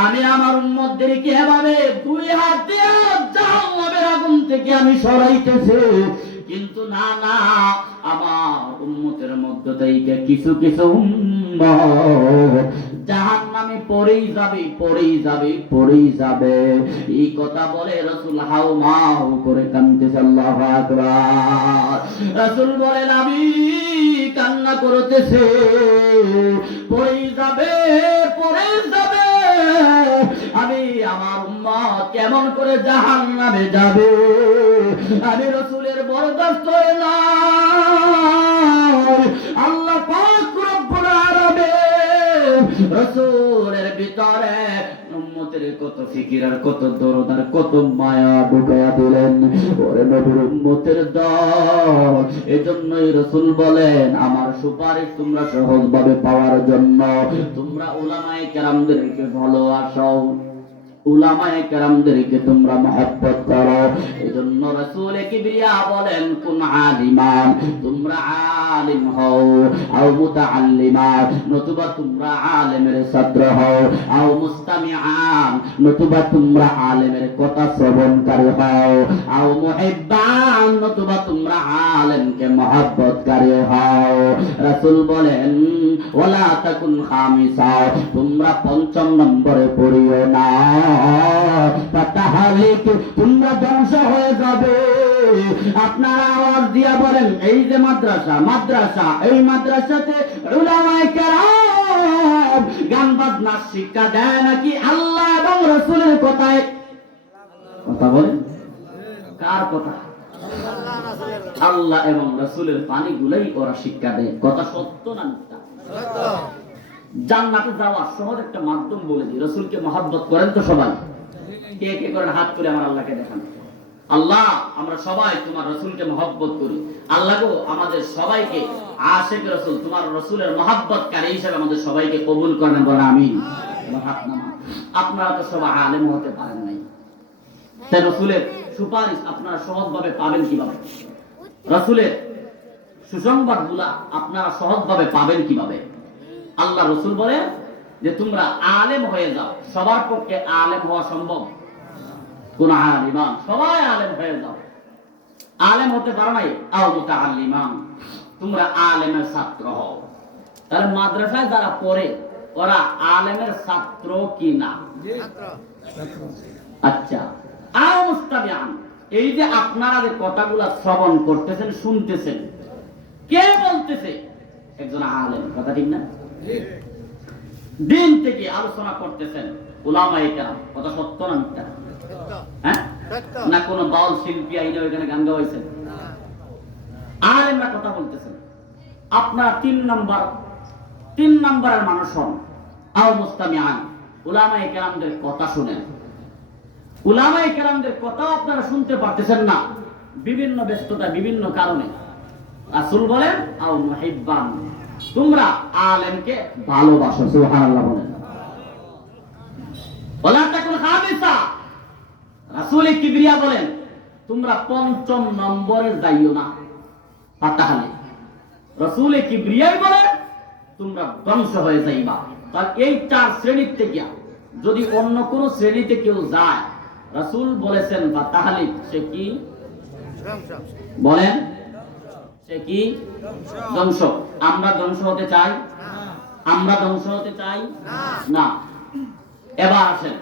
আমি আমার উম্মতদেরকে এভাবে দুই হাত দিয়ে জাহান্নামের আগুন থেকে আমি সরাইতেছি, কিন্তু না না, আমার উম্মতের মধ্য থেকে কিছু কিছু উম্মত জাহান্নামে পড়েই যাবে, পড়েই যাবে, পড়েই যাবে। এই কথা বলে রাসূল হাউমাউ করে কাঁদতেছে। আল্লাহু আকবার। রাসূল বলেন, আমি কান্না করতেছে, পড়েই যাবে, পড়েই যাবে। আমি আমার উম্মত কেমন করে জাহান্নামে যাবে, আমি রাসূলের বরদাস্ত হয় না। আল্লাহ পাক রব্বুল আলামিন রাসূলের ভিতরে উম্মতের কত ফিকির আর কত দরদ আর কত মায়া ঢুকায়া দিলেন। ওরে নবীর উম্মতের দল, এজন্যই রাসূল বলেন, আমার সুপারিশ তোমরা সহজভাবে পাওয়ার জন্য তোমরা উলামায়ে কেরামদেরকে ভালোবাসো, উলামায়ে কেরামদেরকে তোমরা মহব্বত করো। এজন্য রাসূল কিবরিয়া বলেন, কুন আলিমান, তোমরা আলিম হও, আও মুতাআল্লিমান, নতুবা তোমরা আলেমের ছাত্র হও, আও মুস্তামিআন, নতুবা তোমরা আলেমের কথা শ্রবণকারী হও, আও মুহিব্বান, নতুবা তোমরা আলেমকে মহব্বতকারী হও। রাসূল বলেন, ওয়ালা তাকুন খামিসা, তোমরা পঞ্চম নম্বরে পড়িও না, তোমরা ধ্বংস হয়ে যাবে। আপনারা আওয়াজ দিয়া বলেন, এই যে মাদ্রাসা, মাদ্রাসা, এই মাদ্রাসাতে উলামায়ে কেরাম গান বাজনার শিক্ষা দেয় নাকি আল্লাহ এবং রাসূলের কথায়? কথা বলেন, কার কথা? আল্লাহ এবং রাসূলের পানিগুলাই ওরা শিক্ষা দেয়। কথা সত্য না মিথ্যা? জান্নাতে যাওয়ার সহজ একটা মাধ্যম বলে দিই, রাসূলকে মহব্বত করেন তো সবাই? কে কে করেন হাত তুলে আমার আল্লাহকে দেখান। আল্লাহ, আমরা সবাই তোমার রাসূলকে মহব্বত করি। আল্লাহ গো, আমাদের সবাইকে আশিক রাসূল, তোমার রাসূলের মহব্বতকারী হিসেবে আমাদের সবাইকে কবুল করেন, বলেন আমিন। হাত নামান। আপনারা তো সবাই আলেম হতে পারেন নাই, তাই রাসূলের সুপারিশ আপনারা সহজভাবে পাবেন কিভাবে? রাসূলের সুসংবাদগুলা আপনারা সহজভাবে পাবেন কিভাবে? আল্লাহ রাসূল বলেন যে তোমরা আলেম হয়ে যাও। সবার পক্ষে আলেম হওয়া সম্ভব? কোন আলিমান, সবাই আলেম হয়ে যাও। আলেম হতে পারো নাই, আও মুতাআল্লিমান, তোমরা আলেমের ছাত্র হও। তাহলে মাদ্রাসায় যারা পড়ে ওরা আলেমের ছাত্র কি না? আচ্ছা, আও মুস্তামিআন, এই যে আপনারা যে কথাগুলা শ্রবণ করতেছেন, শুনতেছেন, কে বলতেছে? একজন আলেম। কথা ঠিক না? দিন থেকে আলোচনা করতেছেন উলামায়ে কেরাম। কথা সত্য না মিথ্যা? হ্যাঁ, না কোন বাউল শিল্পী আইনা ওইখানে গান গাইছেন? আলেমরা কথা বলতেছেন। আপনারা তিন নাম্বারের মানুষ হন, আও মুস্তামিআন, উলামায়ে কেরামদের কথা শুনেন। উলামায়ে কেরামদের কথাও আপনারা শুনতে পারতেছেন না, বিভিন্ন ব্যস্ততা, বিভিন্ন কারণে। রাসূল বলেন, আও মুহিব্বান, তোমরা আলেমকে ভালোবাসো। সুবহানাল্লাহ বলেন। ওয়ালা তাকুন খামিসা, রাসূল কিবরিয়া বলেন, তোমরা পঞ্চম নম্বরে যাইও না। তাহলে রাসূল কিবরিয়াই বলেন তোমরা ধ্বংস হয়ে যাইবা। তাহলে এই চার শ্রেণীর থেকে যদি অন্য কোন শ্রেণীতে কেউ যায়, রাসূল বলেছেন তাহলে সে কি বলেন? সে কি? ধ্বংস। আমরা ধ্বংস হতে চাই? আমরা ধ্বংস হতে চাই না। এবার আসেন,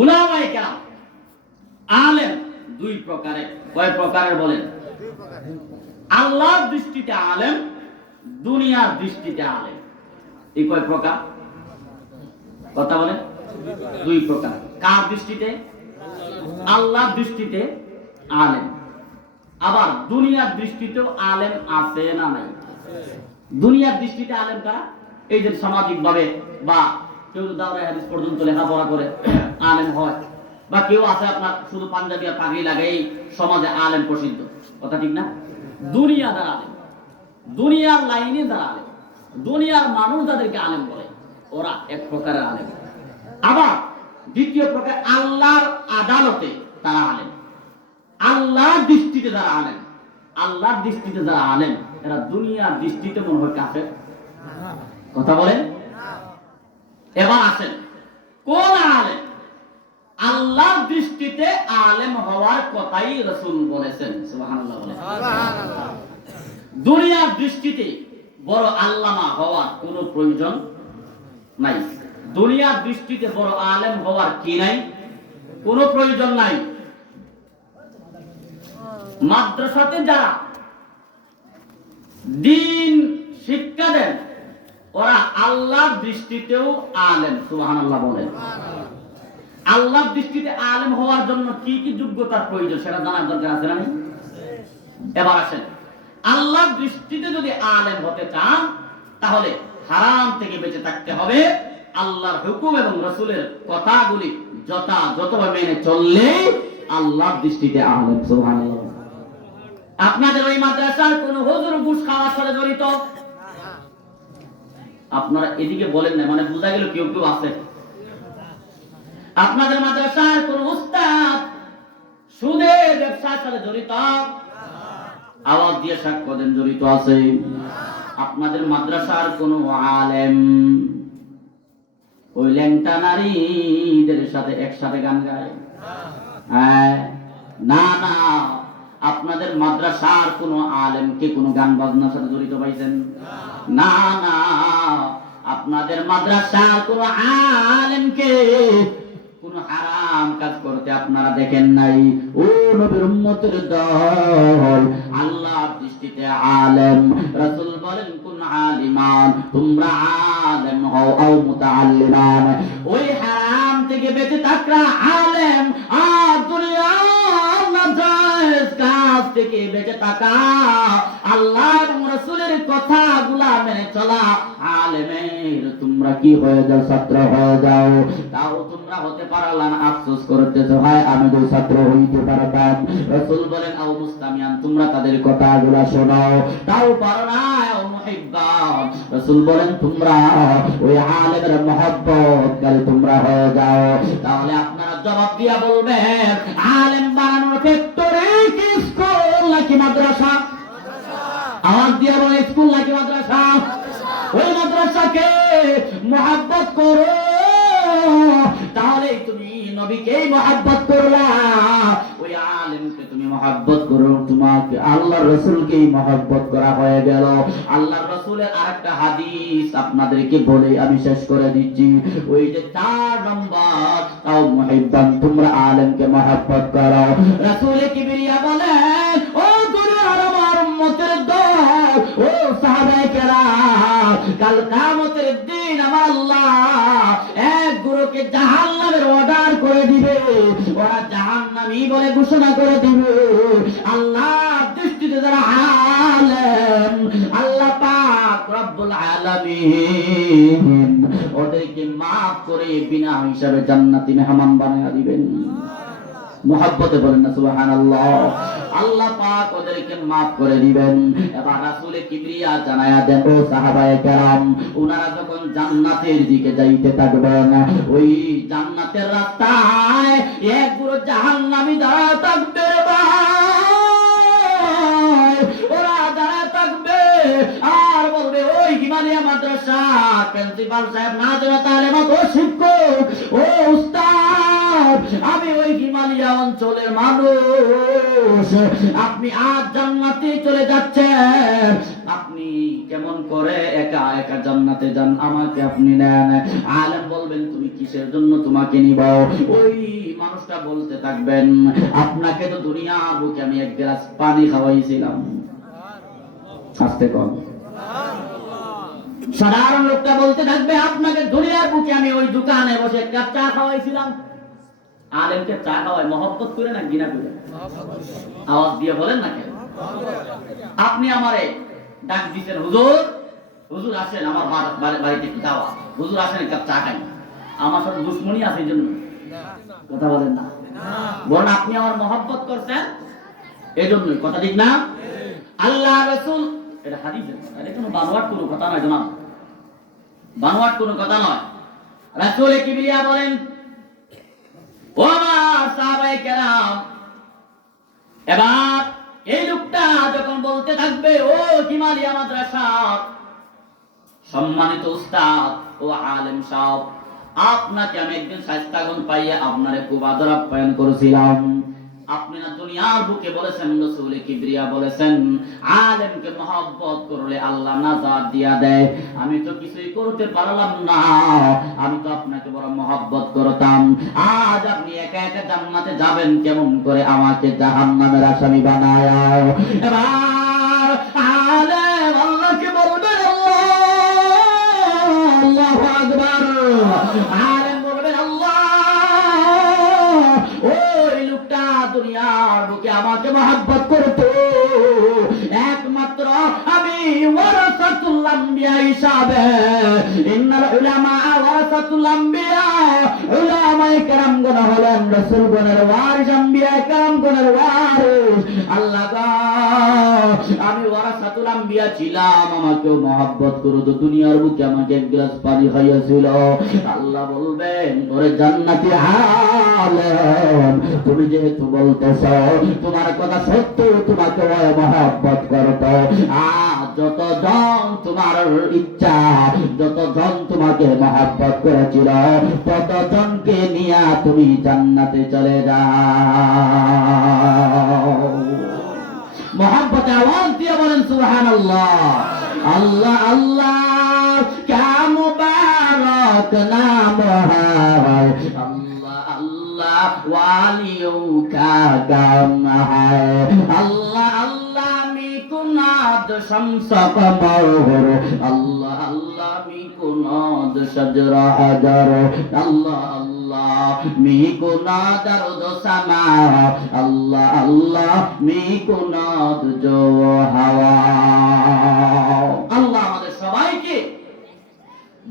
উলামায়ে কেরাম আলেম দুই প্রকারের। কয় প্রকারের বলেন? আল্লাহর দৃষ্টিতে আলেম, দুনিয়ার দৃষ্টিতে আলেম। এই কয় প্রকার? কথা বলেন। দুই প্রকার। কার দৃষ্টিতে? আল্লাহর দৃষ্টিতে আলেম। আবার দুনিয়ার দৃষ্টিতেও আলেম আছে না নাই? দুনিয়ার দৃষ্টিতে আলেম কারা? এই যে সামাজিক ভাবে বা কেউ দাওরায়ে হাদিস পর্যন্ত লেখাপড়া করে আলেম হয়, বা কেউ আছে আপনার শুধু পাঞ্জাবি আর পাগড়ি লাগাই সমাজে আলেম প্রসিদ্ধ। কথা ঠিক না? দুনিয়া যারা আলেম, দুনিয়ার লাইনে যারা আলেম, দুনিয়ার মানুষ যাদেরকে আলেম বলে, ওরা এক প্রকারের আলেম। আবার দ্বিতীয় প্রকার আল্লাহর আদালতে তারা আলেম। আল্লাহর দৃষ্টিতে যারা আলেম, আল্লাহর দৃষ্টিতে যারা আলেম, এরা দুনিয়ার দৃষ্টিতে মনে হয় কাফের, কথা বলেন। এবার আসেন, কোন আলেম? আল্লাহর দৃষ্টিতে আলেম হওয়ার কথাই রাসূল বলেছেন। সুবহানাল্লাহ বলেন। দুনিয়ার দৃষ্টিতে বড় আল্লামা হওয়ার কোনো প্রয়োজন নাই। দুনিয়ার দৃষ্টিতে বড় আলেম হওয়ার কি নাই? কোনো প্রয়োজন নাই। মাদ্রাসাতে যারা দ্বীন শিক্ষা দেন ওরা আল্লাহর দৃষ্টিতেও আলেম। সুবহানাল্লাহ বলেন। আল্লাহর দৃষ্টিতে আলেম হওয়ার জন্য কি কি যোগ্যতার প্রয়োজন সেটা জানার দরকার আছে না? এবার আসেন, আল্লাহর দৃষ্টিতে যদি আলেম হতে চান তাহলে হারাম থেকে বেঁচে থাকতে হবে, আল্লাহর হুকুম এবং রাসূলের কথাগুলি যথাযথভাবে মেনে চললে আল্লাহর দৃষ্টিতে আলেম। সুবহানাল্লাহ। আপনাদের ওই মাদ্রাসার কোন হুজুর ঘুষ খাওয়ার সাথে জড়িত? আপনারা এদিকে বলেন না, মানে বোঝা গেল কেউ কেউ আছে। আপনাদের মাদ্রাসার কোন উস্তাদ সুদের ব্যবসার সাথে জড়িত? আওয়াজ দিয়ে সাক্ষ্য দেন জড়িত আছে। আপনাদের মাদ্রাসার কোন আলেম ওই ল্যাংটা নারীদের সাথে একসাথে গান গায়? হ্যাঁ, না না। আপনাদের মাদ্রাসার কোন আলেমকে কোন গান বাজনার সাথে জড়িত পাইছেন? না না। আপনাদের মাদ্রাসার কোন আলেমকে কোন হারাম কাজ করতে আপনারা দেখেন নাই। ও নবীর উম্মতের দল, আল্লাহর দৃষ্টিতে আলেম। রাসূল বলেন কুন আলিমান, তোমরা আলেম হও আও মুতাআল্লিমান। ওই হারাম থেকে বেঁচে থাকরা আলেম, আর দুনিয়ার নাজায়েজ কাজ থেকে বেঁচে থাকা, আল্লাহ এবং রাসূলের কথাগুলা মেনে চলা আলেমের তোমরা কি হয়ে যাও? ছাত্র হয়ে যাও। তাও তোমরা হতে পারলা না, আফসোস করতেছো, হয় আমি তো ছাত্র হইতে পারতাম। রাসূল বলেন আও মুস্তামিয়ান, তোমরা তাদের কথাগুলা শোনাও, তাও পারো না। আও মুহিব্বান, রাসূল বলেন তোমরা ওই আলেমের মহব্বতকারী তোমরা হয়ে যাও। তাহলে আপনারা জবাব দিয়া বলবেন, আলেম বানানোর ফ্যাক্টরি কি স্কুল নাকি মাদ্রাসা? আওয়াজ দিয়া বলেন, স্কুল নাকি মাদ্রাসা? ওই মাদ্রাসাকে মহব্বত করো, তাহলে তুমি নবীকে মহব্বত করলা। ওই আলেমকে তুমি মহব্বত করো, তোমাকে আল্লাহর রাসূলকেই মহব্বত করা হয়ে গেল। আল্লাহর রাসূলের আরেকটা হাদিস আপনাদেরকে বলে আমি শেষ করে দিচ্ছি। ওই যে 4 নম্বর, তাও মুহিব্বান, তোমরা আলেমকে মহব্বত করো। রাসূল কিবরিয়া বলেন, ও দুনিয়ার আমার উম্মতের দল, ও সাহাবায়ে কেরাম, কাল কিয়ামতের দিন আমার আল্লাহ এক গুরুকে জাহান্নামের অর্ডার করে দিবে। ওরা জাহান্নামী বলে ঘোষণা করে দিবে। আল্লাহর দৃষ্টিতে যারা আলেম, আল্লাহ পাক রব্বুল আলামিন ওদেরকে maaf করে বিনা হিসাবে জান্নাতি মেহমান বানিয়ে দিবেন। মুহাব্বতে বলেন না সুবহানাল্লাহ। আল্লাহ পাক ওদেরকে maaf করে দিবেন। এবার রাসূল কিবরিয়া জানায়া দেন, ও সাহাবায়ে কেরাম, ওনারা যখন জান্নাতের দিকে যাইতে থাকবেন, ওই জান্নাতের রাস্তায় এক গুরু জাহান্নামী দাঁড়া থাকবে। ওরা দাঁড়া থাকবে আর বলবে, ওই হিমালয়া মাদ্রাসা প্রিন্সিপাল সাহেব, নাজরা তালেমাত, ও শিক্ষক, ও উস্তাদ, আমি ওই হিমালয়া অঞ্চলের মানুষ, আপনি আজ জান্নাতে চলে যাচ্ছেন, আপনি কেমন করে একা একা জান্নাতে যান, আমাকে আপনি নেন। আলেম বলবেন, তুমি কিসের জন্য তোমাকে নিব? ওই মানুষটা বলতে থাকবেন, আপনাকে তো দুনিয়ার বুকে আমি এক গ্লাস পানি খাওয়াইছিলাম। আস্তে কম। সাধারণ লোকটা বলতে থাকবে, আপনাকে দুনিয়ার বুকে আমি ওই দোকানে বসে এক কাপ চা খাওয়াইছিলাম। আলেমকে চা খাওয়ায় মহব্বত করে না ঘৃণা করে? আওয়াজ দিয়ে বলেন না কেন? আপনি আমারে ডাক দিচ্ছেন, হুজুর, হুজুর আসেন আমার বাড়িতে একটু দাওয়া, হুজুর আসেন এক কাপ চা খাই। আমার সাথে দুশ্মনী আছে এই জন্য? কথা বলেন না। বলেন আপনি আমার মহব্বত করছেন এই জন্যই। কথা ঠিক না? আল্লাহ রাসূল, এটা হাদিসের কথা, এটা কোনো বানোয়াট কোনো কথা নয় জনাব, বানোয়াট কোনো কথা নয়। রাসূল কিবরিয়া বলেন, ও আমার সাহাবায়ে কেরাম, এবার এই লোকটা যখন বলতে থাকবে, ও হিমালয়া মাদ্রাসা সম্মানিত উস্তাদ ও আলেম সাহেব, আপনাকে আমি একদিন শায়েস্তাগণ পাইয়া আপনারে খুব আদর আপ্যায়ন করেছিলাম। আপনি না দুনিয়ার বুকে বলেছেন, রাসূল কিবরিয়া বলেছেন, আলেমকে মহব্বত করলে আল্লাহ নাজাত দিয়া দেয়। আমি তো কিছুই করতে পারলাম না, আমি তো আপনাকে বড় মহব্বত করতাম। আজ আপনি একা একা জান্নাতে যাবেন কেমন করে, আমাকে জাহান্নামের আসামি বানায়। এবার আলেম আল্লাহকে বলবেন, আল্লাহু আকবার। আলেম বলবেন, আল্লাহ, ওই লোকটা দুনিয়ার বুকে আমাকে মহব্বত করতো, একমাত্র আমি ওয়ারাসাতুল আম্বিয়া হিসাবে। ইন্নাল উলামা ওয়ারাসাতুল আম্বিয়া, উলামায়ে কেরামগণ হলেন রাসূলগণের ওয়ারিস, আম্বিয়ায়ে কেরামগণের ওয়ারিস। আল্লাহ গো, আমি ওয়ারাসাতুল আম্বিয়া ছিলাম, আমাকেও মহব্বত করতো, দুনিয়ার বুকে আমাকে এক গ্লাস পানি খাইয়েছিল। আল্লাহ বলবেন, ওরে জান্নাতি আলেম, তুমি যেহেতু বলতেছ তোমার কথা সত্য, তোমাকে মহব্বত করতো, যতজন তোমার ইচ্ছা, যতজন তোমাকে মহব্বত করেছিল, ততজনকে নিয়ে তুমি জান্নাতে চলে যাও। মহব্বতে আওয়াজ দিয়ে বলেন সুবহানাল্লাহ। আল্লাহ আল্লাহ ক্যা মুবারক নাম হ্যায়, আল্লাহ আল্লাহ ওয়ালিयों का काम है, আল্লাহ আল্লাহ মিকুনাদ শামস কমর, আল্লাহ আল্লাহ মিকুনাদ শাজরা হাজার, আল্লাহ আল্লাহ মিকুনাদ আরদ সামা, আল্লাহ আল্লাহ মিকুনাদ জো হাওয়া। আল্লাহ আমাদের সবাইকে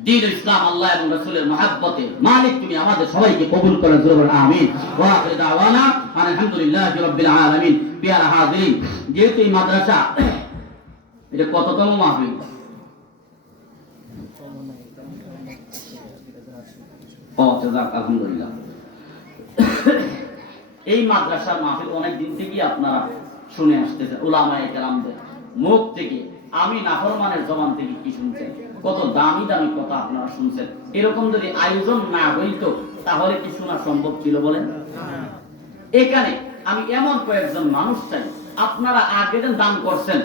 দ্বীন ইসলাম, আল্লাহ এবং রাসূলের মহব্বতের মালিক তুমি আমাদের সবাইকে কবুল করেন, জোরে বলেন আমিন। ওয়া আখিরু দাওয়ানা আলহামদুলিল্লাহি রাব্বিল আলামিন। প্রিয় হাজিরিন, যেহেতু এই মাদ্রাসা এটা কততম মাহফিল? আলহামদুলিল্লাহ। এই মাদ্রাসার মাহফিল অনেক দিন থেকে আপনারা শুনে আসতেছেন উলামায়ে কেরামদের মুখ থেকে। আমি নাফরমানের জবান থেকে কি শুনছেন, কত দামি দামি কথা আপনারা শুনছেন। এরকম যদি আয়োজন না হইতো তাহলে কি শোনা সম্ভব ছিল বলেন? এখানে আমি এমন কয়েকজন মানুষ চাই, আপনারা আগে দান করছেন,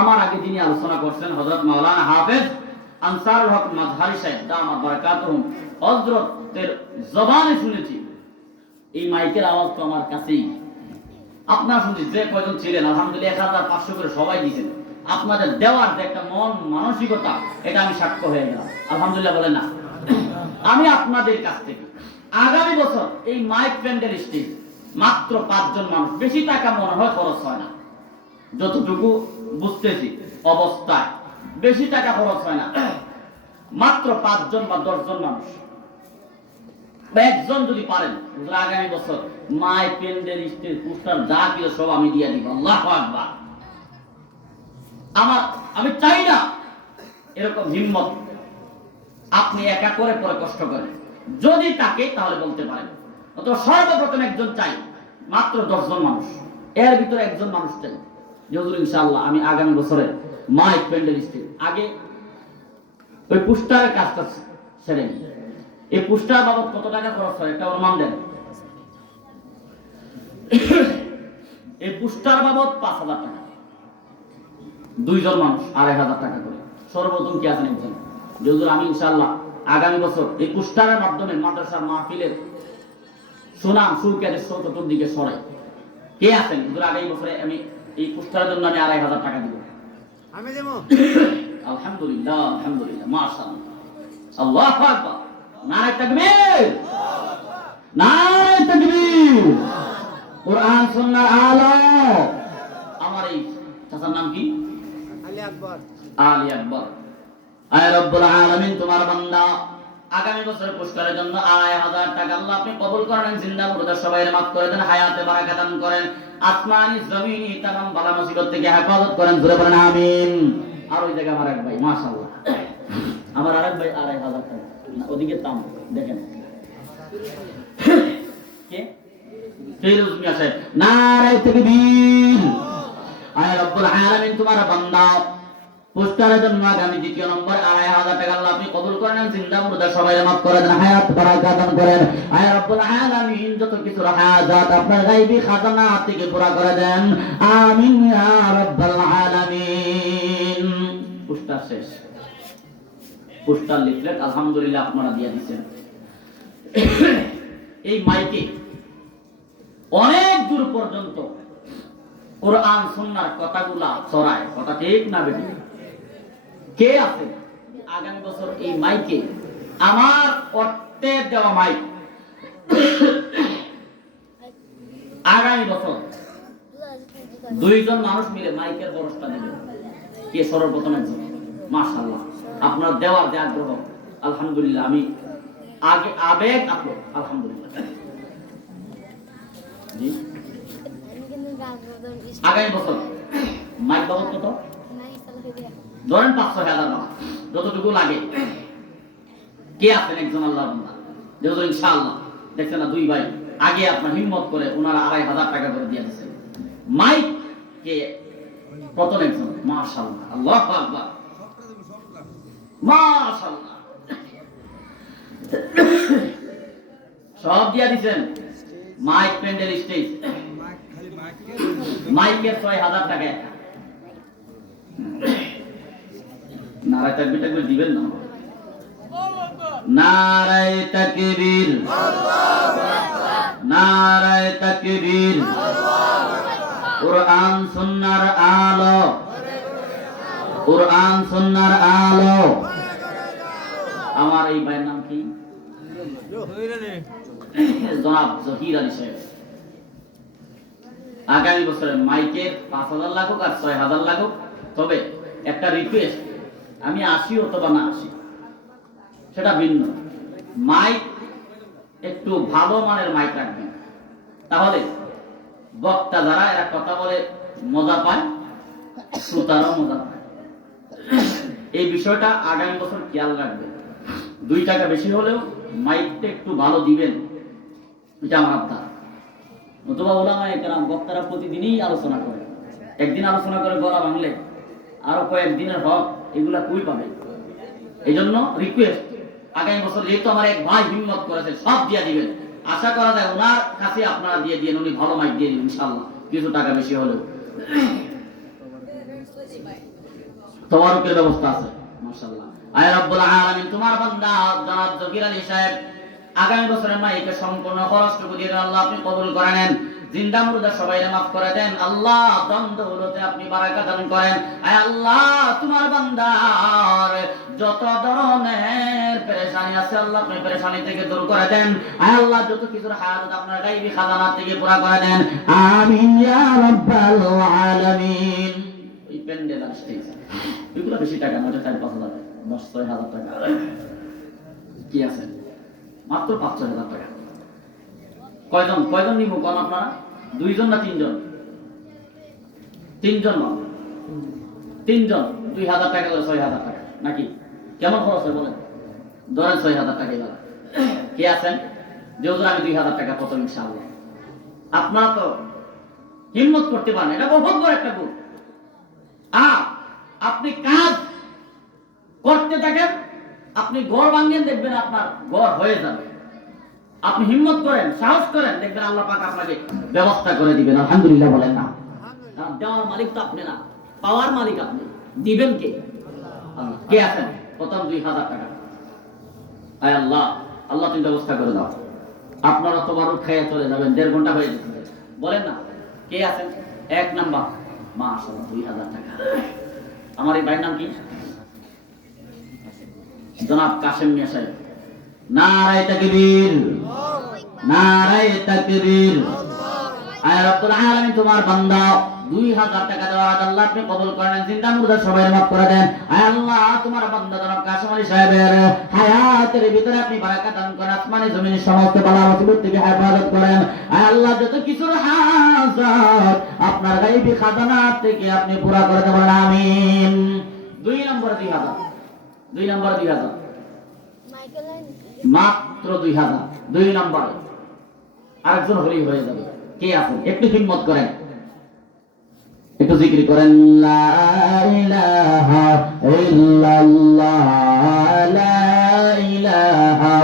আমার আগে যিনি আলোচনা করছেন হযরত মাওলানা হাফেজ আনসারুল হক মাজহারি সাহেব দামাত বারাকাতুহুম, হযরতের জবানে শুনেছি। এই মাইকের আওয়াজ তো আমার কাছেই, আপনারা শুনছি যে কয়জন ছিলেন আলহামদুলিল্লাহ 1500 করে সবাই দিয়েছেন। আপনাদের দেওয়ার যে একটা মন মানসিকতা, এটা আমি সাক্ষ্য হয়ে গেলাম, আলহামদুলিল্লাহ বলেন না। আমি আপনাদের কাছ থেকে আগামী বছর এই মাইক প্যান্ডেল স্টেজ মাত্র 5 জন মানুষ, বেশি টাকা মনে হয় খরচ হয় না, যতটুকু বুঝতেছি অবস্থায় বেশি টাকা খরচ হয় না, মাত্র 5 জন বা 10 জন মানুষ বা একজন যদি পারেন, আগামী বছর মাইক প্যান্ডেল স্টেজ পোস্টার যা কিছু সব আমি দিয়ে দিব। আল্লাহু আকবার। আমি চাই না এরকম হিম্মত আপনি একা করে পরে কষ্ট করেন, যদি তাকে তাহলে বলতে পারেন। অথবা সর্বপ্রথম একজন চাই, মাত্র 10 জন মানুষ, এর ভিতরে একজন মানুষ চাই যে হুজুর ইনশাআল্লাহ আমি আগামী বছরে মাইক প্যান্ডেল স্টেজ, আগে ওই পোস্টারের কাজটা সেরে নিই। এই পোস্টার বাবদ কত টাকা খরচ হয় একটা অনুমান দেন? এই পোস্টার বাবদ 5000 টাকা, 2 জন মানুষ 2500 টাকা করে। সর্বপ্রথম কি আছেন একজন যে হুজুর আমি ইনশাআল্লাহ আগামী বছর এই পোস্টারের মাধ্যমে মাদ্রাসার মাহফিলের সুনাম সুখ্যাতি চতুর্দিকে সরাই, কে আছেন হুজুর আগামী বছরে আমি এই পোস্টারের জন্য আমি 2500 টাকা দিব? আমি দেব। আলহামদুলিল্লাহ আলহামদুলিল্লাহ মাশাআল্লাহ, আল্লাহু আকবার। নারে তাকবীর, নারে তাকবীর। কুরআন সুন্নাহর আলো। আমার এই চাচার নাম কি? আলী আকবর। আলী আকবর। আয় রব্বুল আলামিন, তোমার বান্দা আগামী বছরের পুরস্কারের জন্য 2500 টাকা আল্লাহ আপনি কবুল করেন, জিন্দা মুর্দা সবাইকে মাফ করে দেন, হায়াতে বারাকা দান করেন, আসমানি জমিনি তামাম বালা মুসিবত থেকে হেফাজত করেন, জোরে বলেন আমিন। আর ওই জায়গা আমার এক ভাই মাশাআল্লাহ, আমার আরেক ভাই 2500 টাকা, ওদিকে তাম দেখেন কে? ফিরোজ মিয়া সাহেব। নারে তাকবীর। আয় রব্বুল আলামিন, তোমার বান্দা পুরস্কারের জন্য আগামী দ্বিতীয় নম্বর 2500 টাকা আল্লাহ আপনি কবুল করেন, জিন্দা মুর্দা সবাই মাফ করে দেন, হায়াত বারাকাত দান করেন। আয় রব্বুল আলামিন যত কিছু হাজাত আপনার গায়বী খাজানা থেকে পুরা করে দেন, আমিন ইয়া রাব্বাল আলামিন। পুরস্কার শেষ। পুরস্কার লিফলেট আলহামদুলিল্লাহ আপনারা দিয়ে দিয়েছেন। এই মাইকে অনেক দূর পর্যন্ত কোরআন সুন্নাহর কথাগুলা ছড়ায়, কথা ঠিক না বেঠিক? কে আছে আগামী বছর এই মাইকে, আমার অর্থে দেওয়া মাইক আগামী বছর 2 জন মানুষ মিলে মাইকের ব্যবস্থা নেবে? কে সর্বপ্রথম একজন? মাশাআল্লাহ, আপনার দেওয়ার যে আগ্রহ, আলহামদুলিল্লাহ। আমি আগে আবেগ আপলো, আলহামদুলিল্লাহ। জি, আগামী বছর মাইক বাবদ কত ধরেন? 500,000 টাকা, যতটুকু লাগে। কে আছেন একজন আল্লাহর বান্দা যেহেতু ইনশাআল্লাহ দেখছেন না 2 ভাই আগে আপনার হিম্মত করে ওনারা 2500 টাকা করে দিয়ে দিয়েছেন মাইক? কে প্রথম একজন? মাশাআল্লাহ, আল্লাহু আকবার, মাশাআল্লাহ। সব দিয়ে দিয়েছেন মাইক, প্যান্ডেল, স্টেজ, মাইকের 6000 টাকা। নারায়ে তাকবীর টাকবীর দিবেন না? নারায়ে তাকবীর, আল্লাহু আকবার, নারায়ে তাকবীর, আল্লাহু আকবার। কুরআন সুন্নাহর আলো, কুরআন সুন্নাহর আলো। আমার এই ভাইয়ের নাম কি? জনাব জহির আলী সাহেব। আগামী বছরে মাইকের 5000 লাগুক আর 6000 লাগুক, তবে একটা রিকোয়েস্ট, আমি আসি অথবা না আসি সেটা ভিন্ন, মাইক একটু ভালো মানের মাইক রাখবেন, তাহলে বক্তা যারা এরা কথা বলে মজা পায়, শ্রোতারাও মজা পায়। এই বিষয়টা আগামী বছর খেয়াল রাখবেন। 2 টাকা বেশি হলেও মাইকটা একটু ভালো দিবেন, এটা আমার আবদার। নতুবা ওলামায়ে কেরাম বক্তারা প্রতিদিনই আলোচনা করে, একদিন আলোচনা করে গলা ভাঙলে আরো কয়েকদিনের হক এগুলা কই পাবে? এই জন্য রিকোয়েস্ট, আগামী বছর যেহেতু আমার এক ভাই হিম্মত করেছে, সব দিয়ে দিবেন। আশা করা যায় ওনার কাছে আপনারা দিয়ে দিন, উনি ভালো মাইক দিয়ে দিন ইনশাআল্লাহ, কিছু টাকা বেশি হলেও। তওয়ারুকের ব্যবস্থা আছে মাশাআল্লাহ। আয় রব্বুল আলামিন, তোমার বান্দা জনাব জকির আলী সাহেব আগামী বছরের মাইকে সম্পূর্ণ খরচটুকু দিয়ে আল্লাহ আপনি কবুল করে নেন, জিন্দা মুর্দা সবাইকে মাফ করে দেন। আল্লাহ দম দৌলতে আপনি বারাকা দান করেন। আয় আল্লাহ, তোমার বান্দার যত ধরনের পেরেশানি আছে আল্লাহ আপনি পেরেশানি থেকে দূর করে দেন। আয় আল্লাহ, যত কিছুর হায়াত আপনার গায়বী খাজানা থেকে পুরা করে দেন, আমিন ইয়া রাব্বাল আলামিন। এই প্যান্ডেল আসছে এগুলো বেশি টাকা না, 4-5,000 10-6,000 টাকা কি আছে, মাত্র 5-6,000 টাকা। কয়জন নিব কোন আপনারা? 2 জন না 3 জন? 3 জন না, 3 জন 2,000 টাকা করে 6,000 টাকা নাকি? কেমন খরচ হয় বলেন? ধরেন 6,000 টাকা। এবার কে আছেন যেহেতু আমি 2,000 টাকা প্রথম ইনশাআল্লাহ। আপনারা তো হিম্মত করতে পারেন, এটা বহুত বড় একটা গুণ। আপনি কাজ করতে থাকেন, আপনি ঘর ভাঙেন, দেখবেন আপনার ঘর হয়ে যাবে। আপনি হিম্মত করেন, সাহস করেন, দেখবেন আল্লাহ পাক আপনাকে ব্যবস্থা করে দিবেন। আলহামদুলিল্লাহ বলেন না? কারণ দেওয়ার মালিক তো আপনি না, পাওয়ার মালিক আপনি। দিবেন কে? আল্লাহ। কে আছেন প্রথম 2,000 টাকা? আয় আল্লাহ, আল্লাহ তুমি ব্যবস্থা করে দাও। আপনারা তো বারো খেয়ে চলে যাবেন, 1.5 ঘন্টা হয়ে যেতে বলেন না? কে আছেন? 1 নাম্বার, মাশাআল্লাহ 2,000 টাকা। আমার এই ভাইয়ের নাম কি? জনাব কাশেম মিয়া সাহেব। নারায়ে তাকবীর, নারায়ে তাকবীর। আয় রব্বুল আলামিন, তোমার বান্দা 2,000 টাকা দেওয়ার আল্লাহ আপনি কবুল করেন, জিন্দা মুর্দা সবাই মাফ করে দেন। আয় আল্লাহ, তোমার বান্দা জনাব কাশেম আলী সাহেবের হায়াতের ভিতরে আপনি বারাকা দান করেন, আসমানে জমিনে সমস্ত বালা মুসিবত থেকে হেফাজত করেন। আয় আল্লাহ, যত কিছুর হাজাত আপনার গায়বী খাজানা থেকে আপনি পুরা করে দেন, আমিন। 2 নম্বর 2,000, 2 নম্বর 2,000, মাত্র 2,000। 2 নম্বরে আরেকজন হলেই হয়ে যাবে। কে আছেন? একটু হিম্মত করেন। একটু জিকির করেন, লা ইলাহা ইল্লাল্লাহ, লা ইলাহা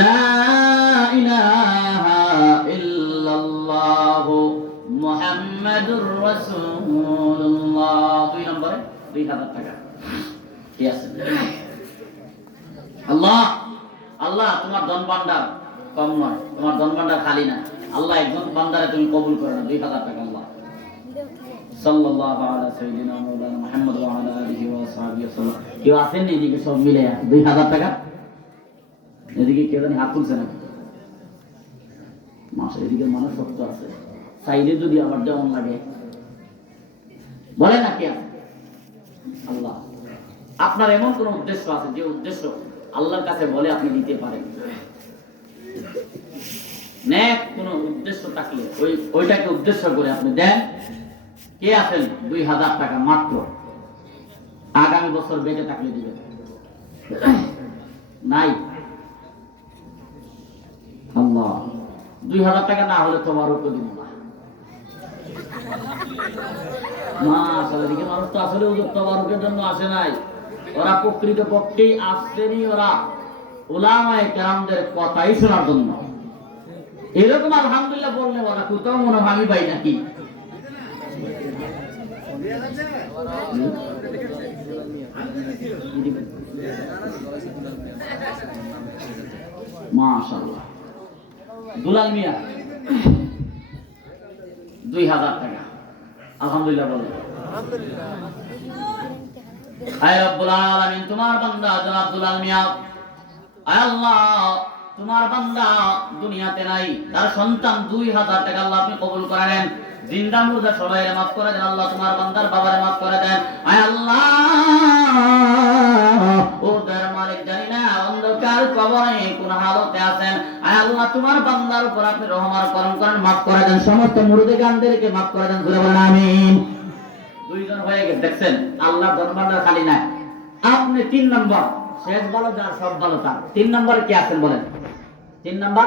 লা ইলাহা ইল্লাল্লাহ মুহাম্মাদুর রাসূলুল্লাহ। 2 নম্বরে 2000 টাকা কি আছে? আল্লাহ আল্লাহ তোমার ধন ভান্ডার কম নয়, তোমার ধন ভান্ডার খালি না। আল্লাহ একজন বান্দারে তুমি কবুল করো না, 2000 টাকা আল্লাহ। সাল্লাল্লাহু আলা সাইয়্যিদিনা মাওলানা মুহাম্মদ ওয়া আলা আলিহি ওয়া সাহবিহি ওয়াসাল্লাম। কেউ আছেন এদিকে সব মিলে 2000 টাকা? এদিকে কেউ জানি হাত তুলছে না মাসে, এদিকে মানুষ শক্ত আছে, সাইডে যদি আবার যেমন লাগে বলে না কি আছে? আল্লাহ আপনার এমন কোন উদ্দেশ্য আছে যে উদ্দেশ্য আল্লাহর কাছে বলে আপনি দিতে পারেন? নেক কোন উদ্দেশ্য থাকলে ওইটাকে উদ্দেশ্য করে আপনি দেন। কে আছেন? 2000 টাকা মাত্র, আগামী বছর বেঁচে থাকলে দিবেন। নাই? আল্লাহ 2000 টাকা না হলে তোমার উপর দিব না। মাশাআল্লাহ, দিকে মানুষ তো আসলে তবারকের জন্য আসে নাই, ওরা প্রকৃতপক্ষেই আসছেনই ওরা উলামায়ে কেরামদের কথাই শোনার জন্য। এরকম আলহামদুলিল্লাহ বললে ওরা কোথাও মনে হয় আমি পাই নাকি? মাশাআল্লাহ, দুলাল মিয়া 2000 টাকা আলহামদুলিল্লাহ বলে। আয় রব্বুল আলামিন, তোমার বান্দা জনাব দুলাল মিয়া, আয় আল্লাহ তোমার বান্দা দুনিয়াতে নাই, তার সন্তান 2000 টাকা আল্লাহ আপনি কবুল করে নেন। জিন্দা মুর্দা সবাই মাফ করে দেন আল্লাহ, তোমার বান্দার বাবারে মাফ করে দেন। আয় আল্লাহ ওদের মালিক জানি না অন্ধকার কবরে কোন হালতে আছেন, আয় আল্লাহ তোমার বান্দার উপর আপনি রহম করম করেন, মাফ করে দেন। সমস্ত মুর্দে গানদেরকে মাফ করে দেন, জোরে বলেন আমিন। 2 জন হয়ে গেছে, দেখছেন আল্লাহ দরবারটা খালি না। আপনি 3 নম্বর, শেষ ভালো যার সব ভালো তার। 3 নম্বরে কি আছেন বলেন? 3 নম্বর